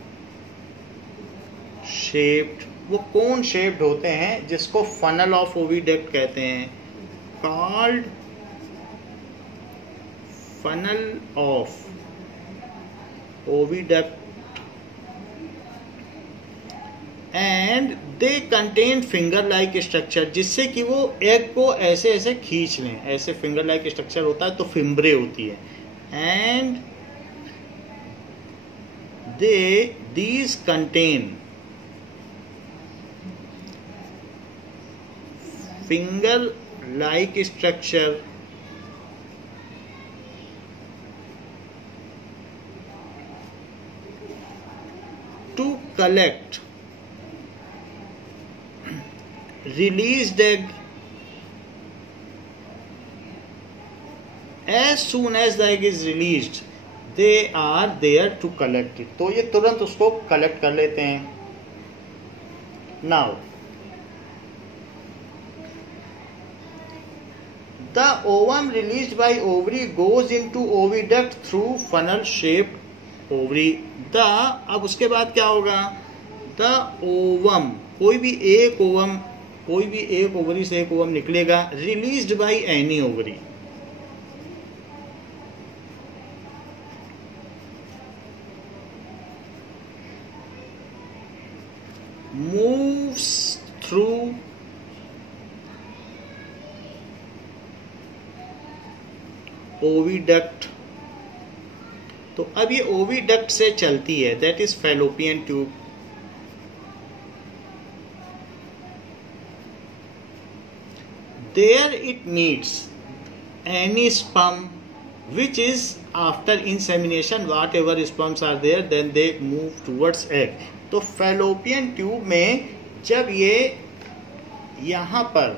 shaped. वो cone shaped होते हैं जिसको funnel of oviduct कहते हैं. Called funnel of oviduct. And they contain finger like structure, जिससे कि वो एग को ऐसे ऐसे खींच लें. ऐसे फिंगर लाइक स्ट्रक्चर होता है तो फिम्ब्रे होती है. And these contain finger like structure to collect released egg as soon as the egg is released they are there to collect it. तो ये तुरंत उसको कलेक्ट कर लेते हैं. Now the ovum released by ovary goes into oviduct through funnel shaped ovary. The अब उसके बाद क्या होगा. The ovum, कोई भी एक ओवरी से एक ओवम निकलेगा. Released by any ovary. Moves through oviduct. तो अब ये ओविडक्ट से चलती है. That is fallopian tube. There it meets any sperm which is after insemination, whatever sperms are there, then they move towards egg. तो fallopian tube में जब ये यहाँ पर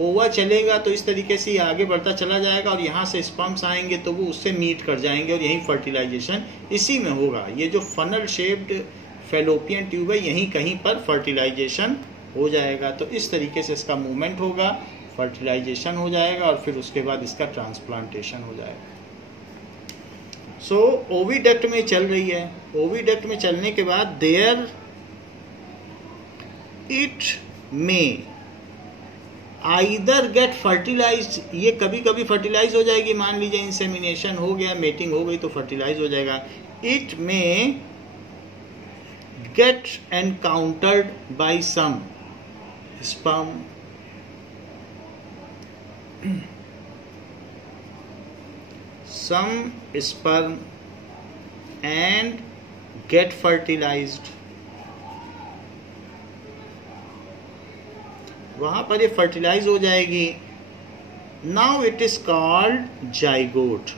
ओवा चलेगा तो इस तरीके से ये आगे बढ़ता चला जाएगा, और यहाँ से स्पर्म्स आएंगे तो वो उससे मीट कर जाएंगे, और यहीं फर्टिलाइजेशन इसी में होगा. ये जो फनल शेप्ड फैलोपियन ट्यूब है यहीं कहीं पर फर्टिलाइजेशन हो जाएगा. तो इस तरीके से इसका मूवमेंट होगा, फर्टिलाइजेशन हो जाएगा, और फिर उसके बाद इसका ट्रांसप्लांटेशन हो जाएगा. सो ओविडक्ट में चल रही है. ओविडक्ट में चलने के बाद देयर इट में आइदर गेट फर्टिलाइज्ड. ये कभी कभी फर्टिलाइज हो जाएगी. मान लीजिए इंसेमिनेशन हो गया, मेटिंग हो गई तो फर्टिलाइज हो जाएगा. इट में gate encountered bye some sperm some sperm and get fertilized. वहां पर ये फर्टिलाइज हो जाएगी. Now it is called zygote,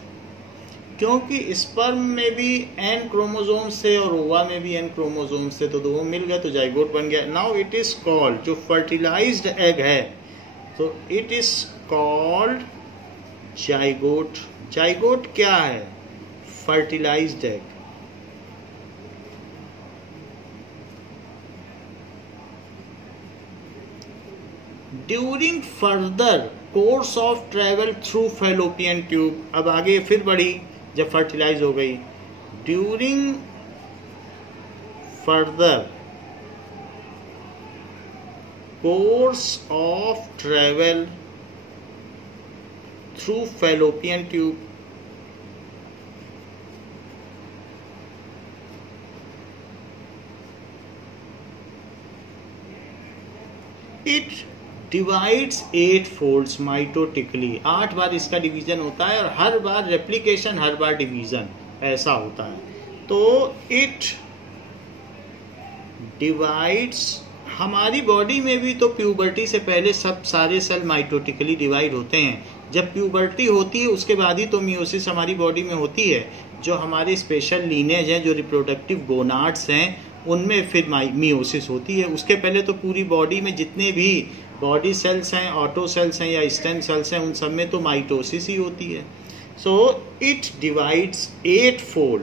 क्योंकि स्पर्म में भी एन क्रोमोसोम से और ओवा में भी एन क्रोमोसोम से, तो दो मिल गए तो जाइगोट बन गया. नाउ इट इज कॉल्ड, जो फर्टिलाइज्ड एग है तो it is called zygote. Zygote क्या है? Fertilised egg. During further course of travel through fallopian tube. अब आगे फिर बढ़ी जब फर्टिलाइज हो गई. During further course of travel through fallopian tube, it divides 8 folds mitotically. 8 बार इसका डिवीजन होता है और हर बार रेप्लिकेशन, हर बार डिवीजन, ऐसा होता है. तो इट डिवाइड्स. हमारी बॉडी में भी तो प्यूबर्टी से पहले सब सारे सेल माइटोटिकली डिवाइड होते हैं. जब प्यूबर्टी होती है उसके बाद ही तो मियोसिस हमारी बॉडी में होती है. जो हमारे स्पेशल लीनेज हैं, जो रिप्रोडक्टिव गोनाड्स हैं, उनमें फिर मियोसिस होती है. उसके पहले तो पूरी बॉडी में जितने भी बॉडी सेल्स हैं, ऑटो सेल्स हैं या स्टेम सेल्स हैं, उन सब में तो माइटोसिस ही होती है. So it divides 8 fold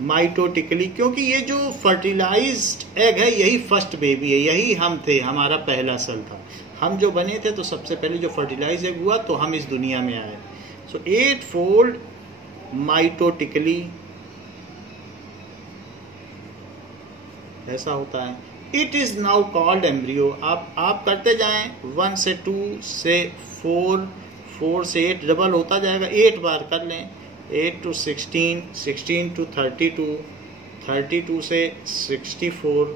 mitotically, क्योंकि ये जो फर्टिलाइज्ड एग है यही फर्स्ट बेबी है, यही हम थे, हमारा पहला सेल था. हम जो बने थे तो सबसे पहले जो फर्टिलाइज एग हुआ तो हम इस दुनिया में आए. सो 8 fold माइटोटिकली ऐसा होता है. It is now called embryo. आप करते जाएं 1 से 2 से 4, 4 से 8, डबल होता जाएगा. 8 बार कर लें. 8 to 16, 16 to 32, 32 से 64,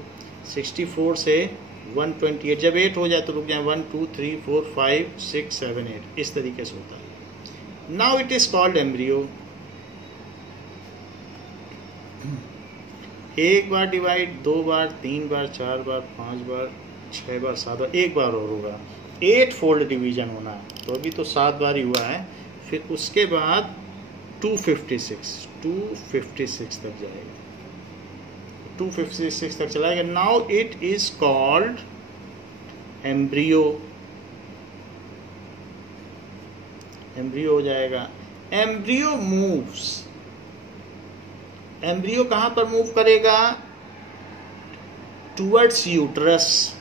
64 से 128. जब 8 हो जाए तो रुक जाए. 1 2 3 4 5 6 7 8 इस तरीके से होता है. Now it is called embryo. एक बार डिवाइड, 2 बार, 3 बार, 4 बार, 5 बार, 6 बार, 7 बार, एक बार और होगा. 8 fold डिवीजन होना है. तो अभी तो 7 बार ही हुआ है. फिर उसके बाद 256 तक जाएगा. 256 तक चलाएगा. Now it is called embryo. Embryo हो जाएगा. Embryo moves. एम्ब्रियो कहां पर मूव करेगा? Towards uterus.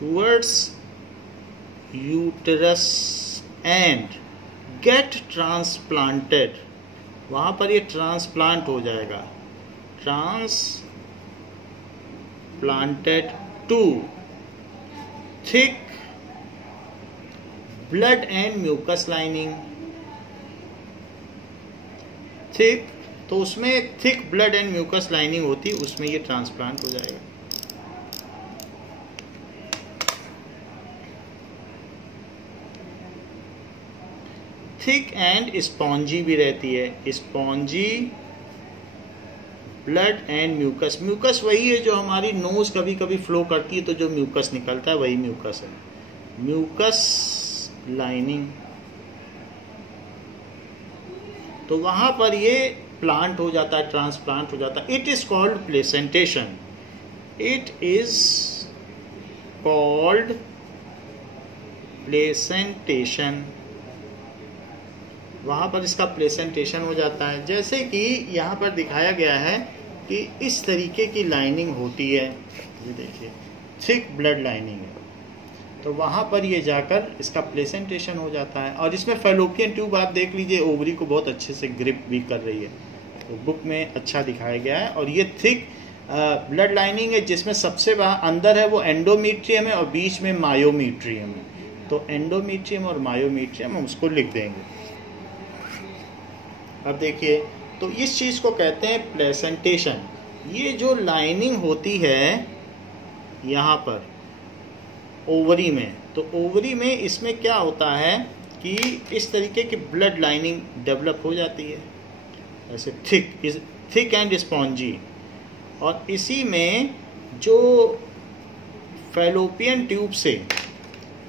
Towards uterus and get transplanted. वहां पर ये ट्रांसप्लांट हो जाएगा. Transplanted to thick blood and mucus lining. Thick, तो उसमें thick blood and mucus lining होती, उसमें ये ट्रांसप्लांट हो जाएगा. थिक एंड स्पॉन्जी भी रहती है. Spongy blood and mucus. Mucus वही है जो हमारी नोज कभी कभी फ्लो करती है तो जो म्यूकस निकलता है वही म्यूकस है. Mucus lining. तो वहां पर ये प्लांट हो जाता है, ट्रांसप्लांट हो जाता है. It is called placentation. It is called placentation. वहां पर इसका प्लेसेंटेशन हो जाता है. जैसे कि यहाँ पर दिखाया गया है कि इस तरीके की लाइनिंग होती है. ये देखिए, थिक ब्लड लाइनिंग है. तो वहाँ पर ये जाकर इसका प्लेसेंटेशन हो जाता है. और इसमें फैलोपियन ट्यूब आप देख लीजिए, ओवरी को बहुत अच्छे से ग्रिप भी कर रही है. तो बुक में अच्छा दिखाया गया है. और ये थिक ब्लड लाइनिंग है जिसमें सबसे अंदर है वो एंडोमीट्रियम है और बीच में मायोमीट्रियम है. तो एंडोमीट्रियम और मायोमीट्रियम हम उसको लिख देंगे. अब देखिए, तो इस चीज़ को कहते हैं प्लेसेंटेशन। ये जो लाइनिंग होती है यहाँ पर ओवरी में, तो ओवरी में इसमें क्या होता है कि इस तरीके की ब्लड लाइनिंग डेवलप हो जाती है, ऐसे थिक एंड स्पॉन्जी। और इसी में जो फैलोपियन ट्यूब से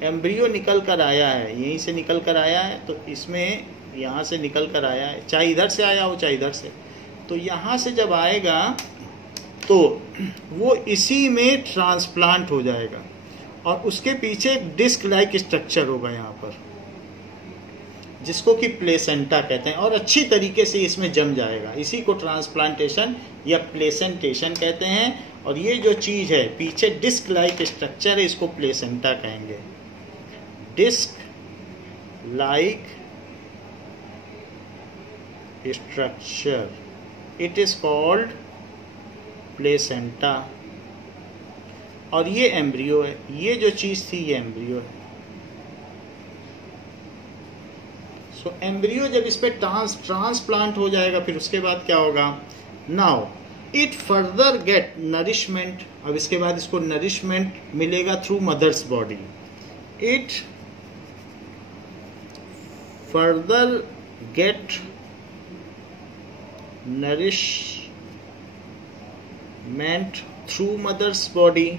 एम्ब्रियो निकल कर आया है, यहीं से निकल कर आया है, तो इसमें यहाँ से निकल कर आया है, चाहे इधर से आया हो चाहे इधर से, तो यहाँ से जब आएगा तो वो इसी में ट्रांसप्लांट हो जाएगा और उसके पीछे एक डिस्क लाइक स्ट्रक्चर होगा यहाँ पर, जिसको कि प्लेसेंटा कहते हैं, और अच्छी तरीके से इसमें जम जाएगा। इसी को ट्रांसप्लांटेशन या प्लेसेंटेशन कहते हैं। और ये जो चीज़ है पीछे डिस्क लाइक स्ट्रक्चर है, इसको प्लेसेंटा कहेंगे। Disc like structure, it is called placenta. और ये एम्ब्रियो है, ये जो चीज़ थी ये एम्ब्रियो है। सो एम्ब्रियो जब इस पे ट्रांसप्लांट हो जाएगा, फिर उसके बाद क्या होगा, now it further get nourishment. अब इसके बाद इसको नरिशमेंट मिलेगा through mother's body. It further get nourishment through mother's body.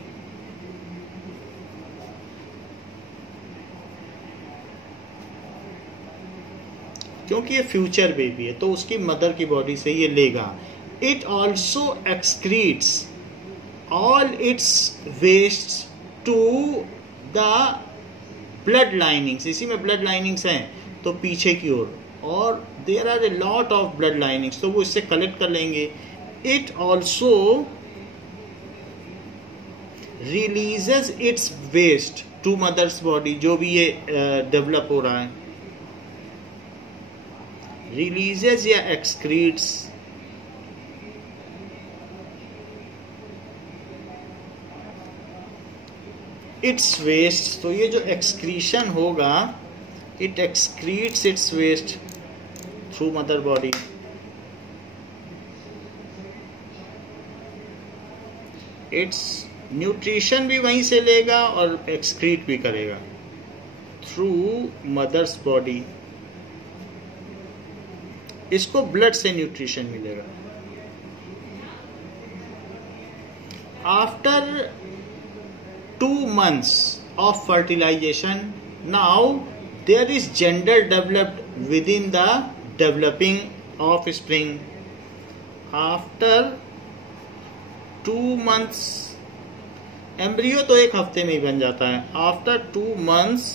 क्योंकि ये फ्यूचर बेबी है तो उसकी मदर की बॉडी से ये लेगा। It also excretes all its waste to the blood linings. इसी में ब्लड लाइनिंग्स हैं तो पीछे की ओर, और there are a lot of blood linings, तो वो इससे कलेक्ट कर लेंगे। It also releases its waste to mother's body, जो भी ये डेवलप हो रहा है, रिलीजेस या एक्सक्रीट्स इट्स वेस्ट। तो ये जो एक्सक्रीशन होगा, it excretes its waste through mother body. Its nutrition भी वहीं से लेगा और एक्सक्रीट भी करेगा थ्रू मदर्स बॉडी। इसको ब्लड से न्यूट्रिशन मिलेगा। After 2 months of fertilization, now there is gender developed within the developing offspring. After 2 months, embryo तो एक हफ्ते में ही बन जाता है। आफ्टर 2 months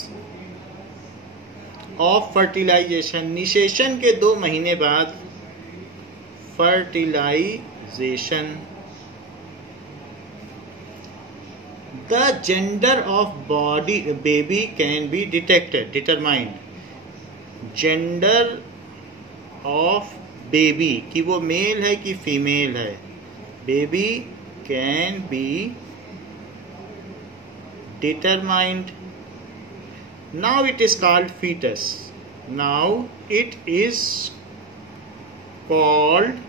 ऑफ फर्टिलाइजेशन, निषेचन के 2 महीने बाद fertilisation, the gender of body baby can be detected, determined. Gender of baby कि वो मेल है कि फीमेल है, baby can be determined. Now it is called fetus. Now it is called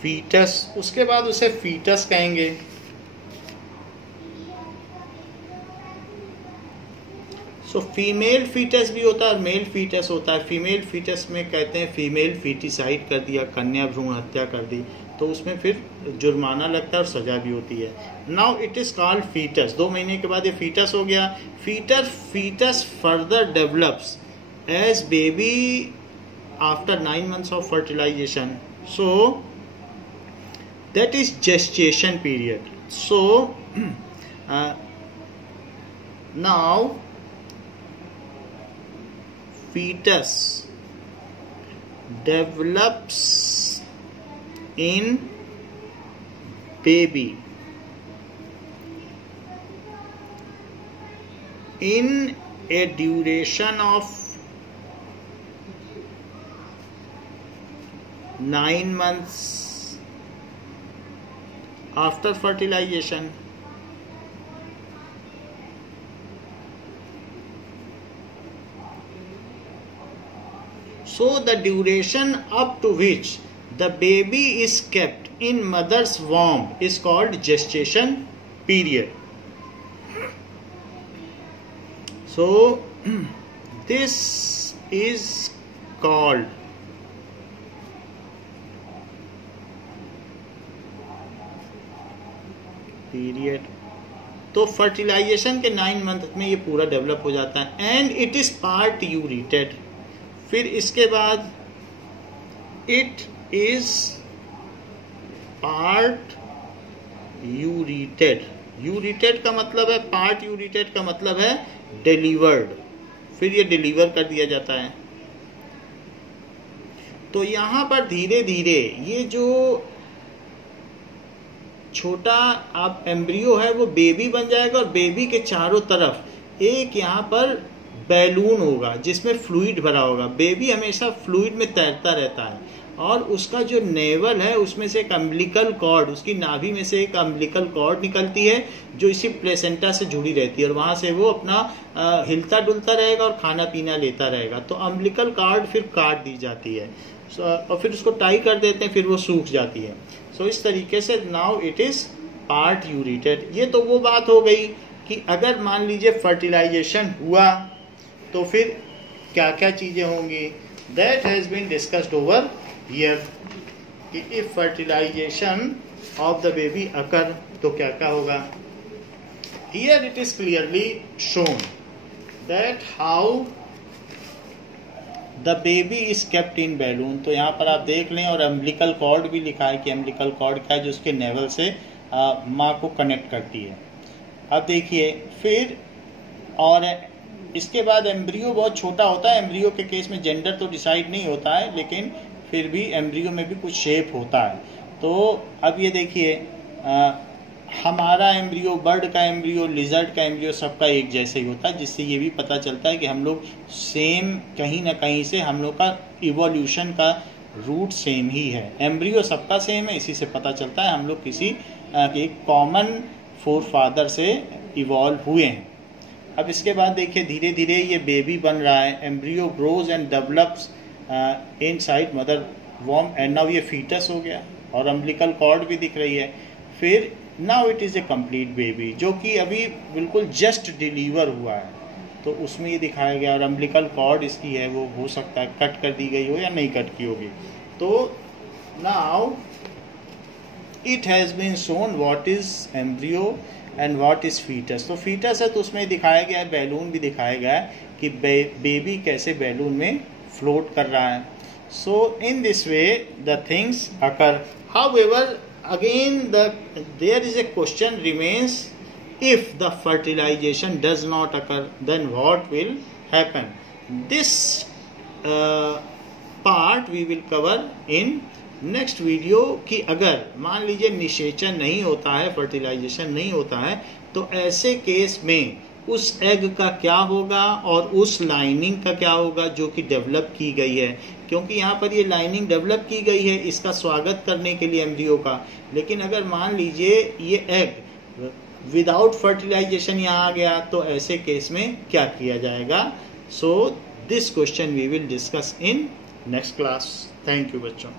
fetus. उसके बाद उसे fetus कहेंगे। सो फीमेल फीटस भी होता है और मेल फीटस होता है। फीमेल फीटस में कहते हैं फीमेल फीटिसाइड कर दिया, कन्या भ्रूण हत्या कर दी, तो उसमें फिर जुर्माना लगता है और सजा भी होती है। Now it is called fetus. 2 महीने के बाद ये फीटस हो गया। Fetus further develops as baby after 9 months of fertilisation. So that is gestation period. So now fetus develops in baby in a duration of 9 months after fertilization. So the duration up to which the baby is kept in mother's womb is called gestation period. So this is called period. तो fertilisation के 9 month में ये पूरा develop हो जाता है and it is part यूरिटेड. फिर इसके बाद इट इज पार्ट यूरिटेड. यूरिटेड का मतलब है, पार्ट यूरिटेड का मतलब है डिलीवर्ड. फिर ये डिलीवर कर दिया जाता है. तो यहां पर धीरे धीरे ये जो छोटा आप एम्ब्रियो है वो बेबी बन जाएगा और बेबी के चारों तरफ एक यहाँ पर बैलून होगा जिसमें फ्लूइड भरा होगा. बेबी हमेशा फ्लूइड में तैरता रहता है और उसका जो नेवल है उसमें से एक अम्बिलिकल कॉर्ड, उसकी नाभि में से एक अम्बिलिकल कॉर्ड निकलती है जो इसी प्लेसेंटा से जुड़ी रहती है और वहां से वो अपना हिलता डुलता रहेगा और खाना पीना लेता रहेगा. तो अम्बिलिकल कॉर्ड फिर काट दी जाती है और फिर उसको टाई कर देते हैं, फिर वो सूख जाती है. सो इस तरीके से नाउ इट इज पार्ट यूरिटेड. ये तो वो बात हो गई कि अगर मान लीजिए फर्टिलाइजेशन हुआ तो फिर क्या क्या चीजें होंगी. That has been discussed over here कि if fertilisation of the baby occur तो क्या क्या होगा. Here it is clearly shown that how the baby is kept in balloon. तो यहाँ पर आप देख लें और अम्बिलिकल कॉर्ड भी लिखा है कि अम्बिलिकल कॉर्ड क्या है जो उसके नेवल से माँ को कनेक्ट करती है. अब देखिए फिर और इसके बाद एम्ब्रियो बहुत छोटा होता है. एम्ब्रियो के केस में जेंडर तो डिसाइड नहीं होता है लेकिन फिर भी एम्ब्रियो में भी कुछ शेप होता है. तो अब ये देखिए हमारा एम्ब्रियो, बर्ड का एम्ब्रियो, लिजर्ड का एम्ब्रियो सबका एक जैसे ही होता है, जिससे ये भी पता चलता है कि हम लोग सेम कहीं ना कहीं से हम लोग का इवोल्यूशन का रूट सेम ही है. एम्ब्रियो सबका सेम है, इसी से पता चलता है हम लोग किसी एक कॉमन फोर फादर से इवॉल्व हुए हैं. अब इसके बाद देखिए धीरे धीरे ये बेबी बन रहा है. Embryo grows and develops inside mother वॉर्म एंड नाउ ये फीटस हो गया और अम्बिलिकल कॉर्ड भी दिख रही है. फिर now it is a complete baby जो कि अभी बिल्कुल जस्ट डिलीवर हुआ है, तो उसमें ये दिखाया गया. और अम्बिलिकल कॉर्ड इसकी है वो हो सकता है कट कर दी गई हो या नहीं कट की होगी. तो now it has been shown what is embryo and what is fetus. तो फीटस है तो उसमें दिखाया गया है, बैलून भी दिखाया गया है कि बेबी कैसे बैलून में फ्लोट कर रहा है. So in this way the things occur. However again there is a question remains, if the fertilization does not occur then what will happen. This part we will cover in next video कि अगर मान लीजिए निषेचन नहीं होता है, fertilisation नहीं होता है, तो ऐसे केस में उस एग का क्या होगा और उस लाइनिंग का क्या होगा जो कि डेवलप की गई है. क्योंकि यहाँ पर ये लाइनिंग डेवलप की गई है इसका स्वागत करने के लिए एम्ब्रियो का. लेकिन अगर मान लीजिए ये एग विदाउट फर्टिलाइजेशन यहाँ आ गया तो ऐसे केस में क्या किया जाएगा. So this question we will discuss in next class. Thank you बच्चों.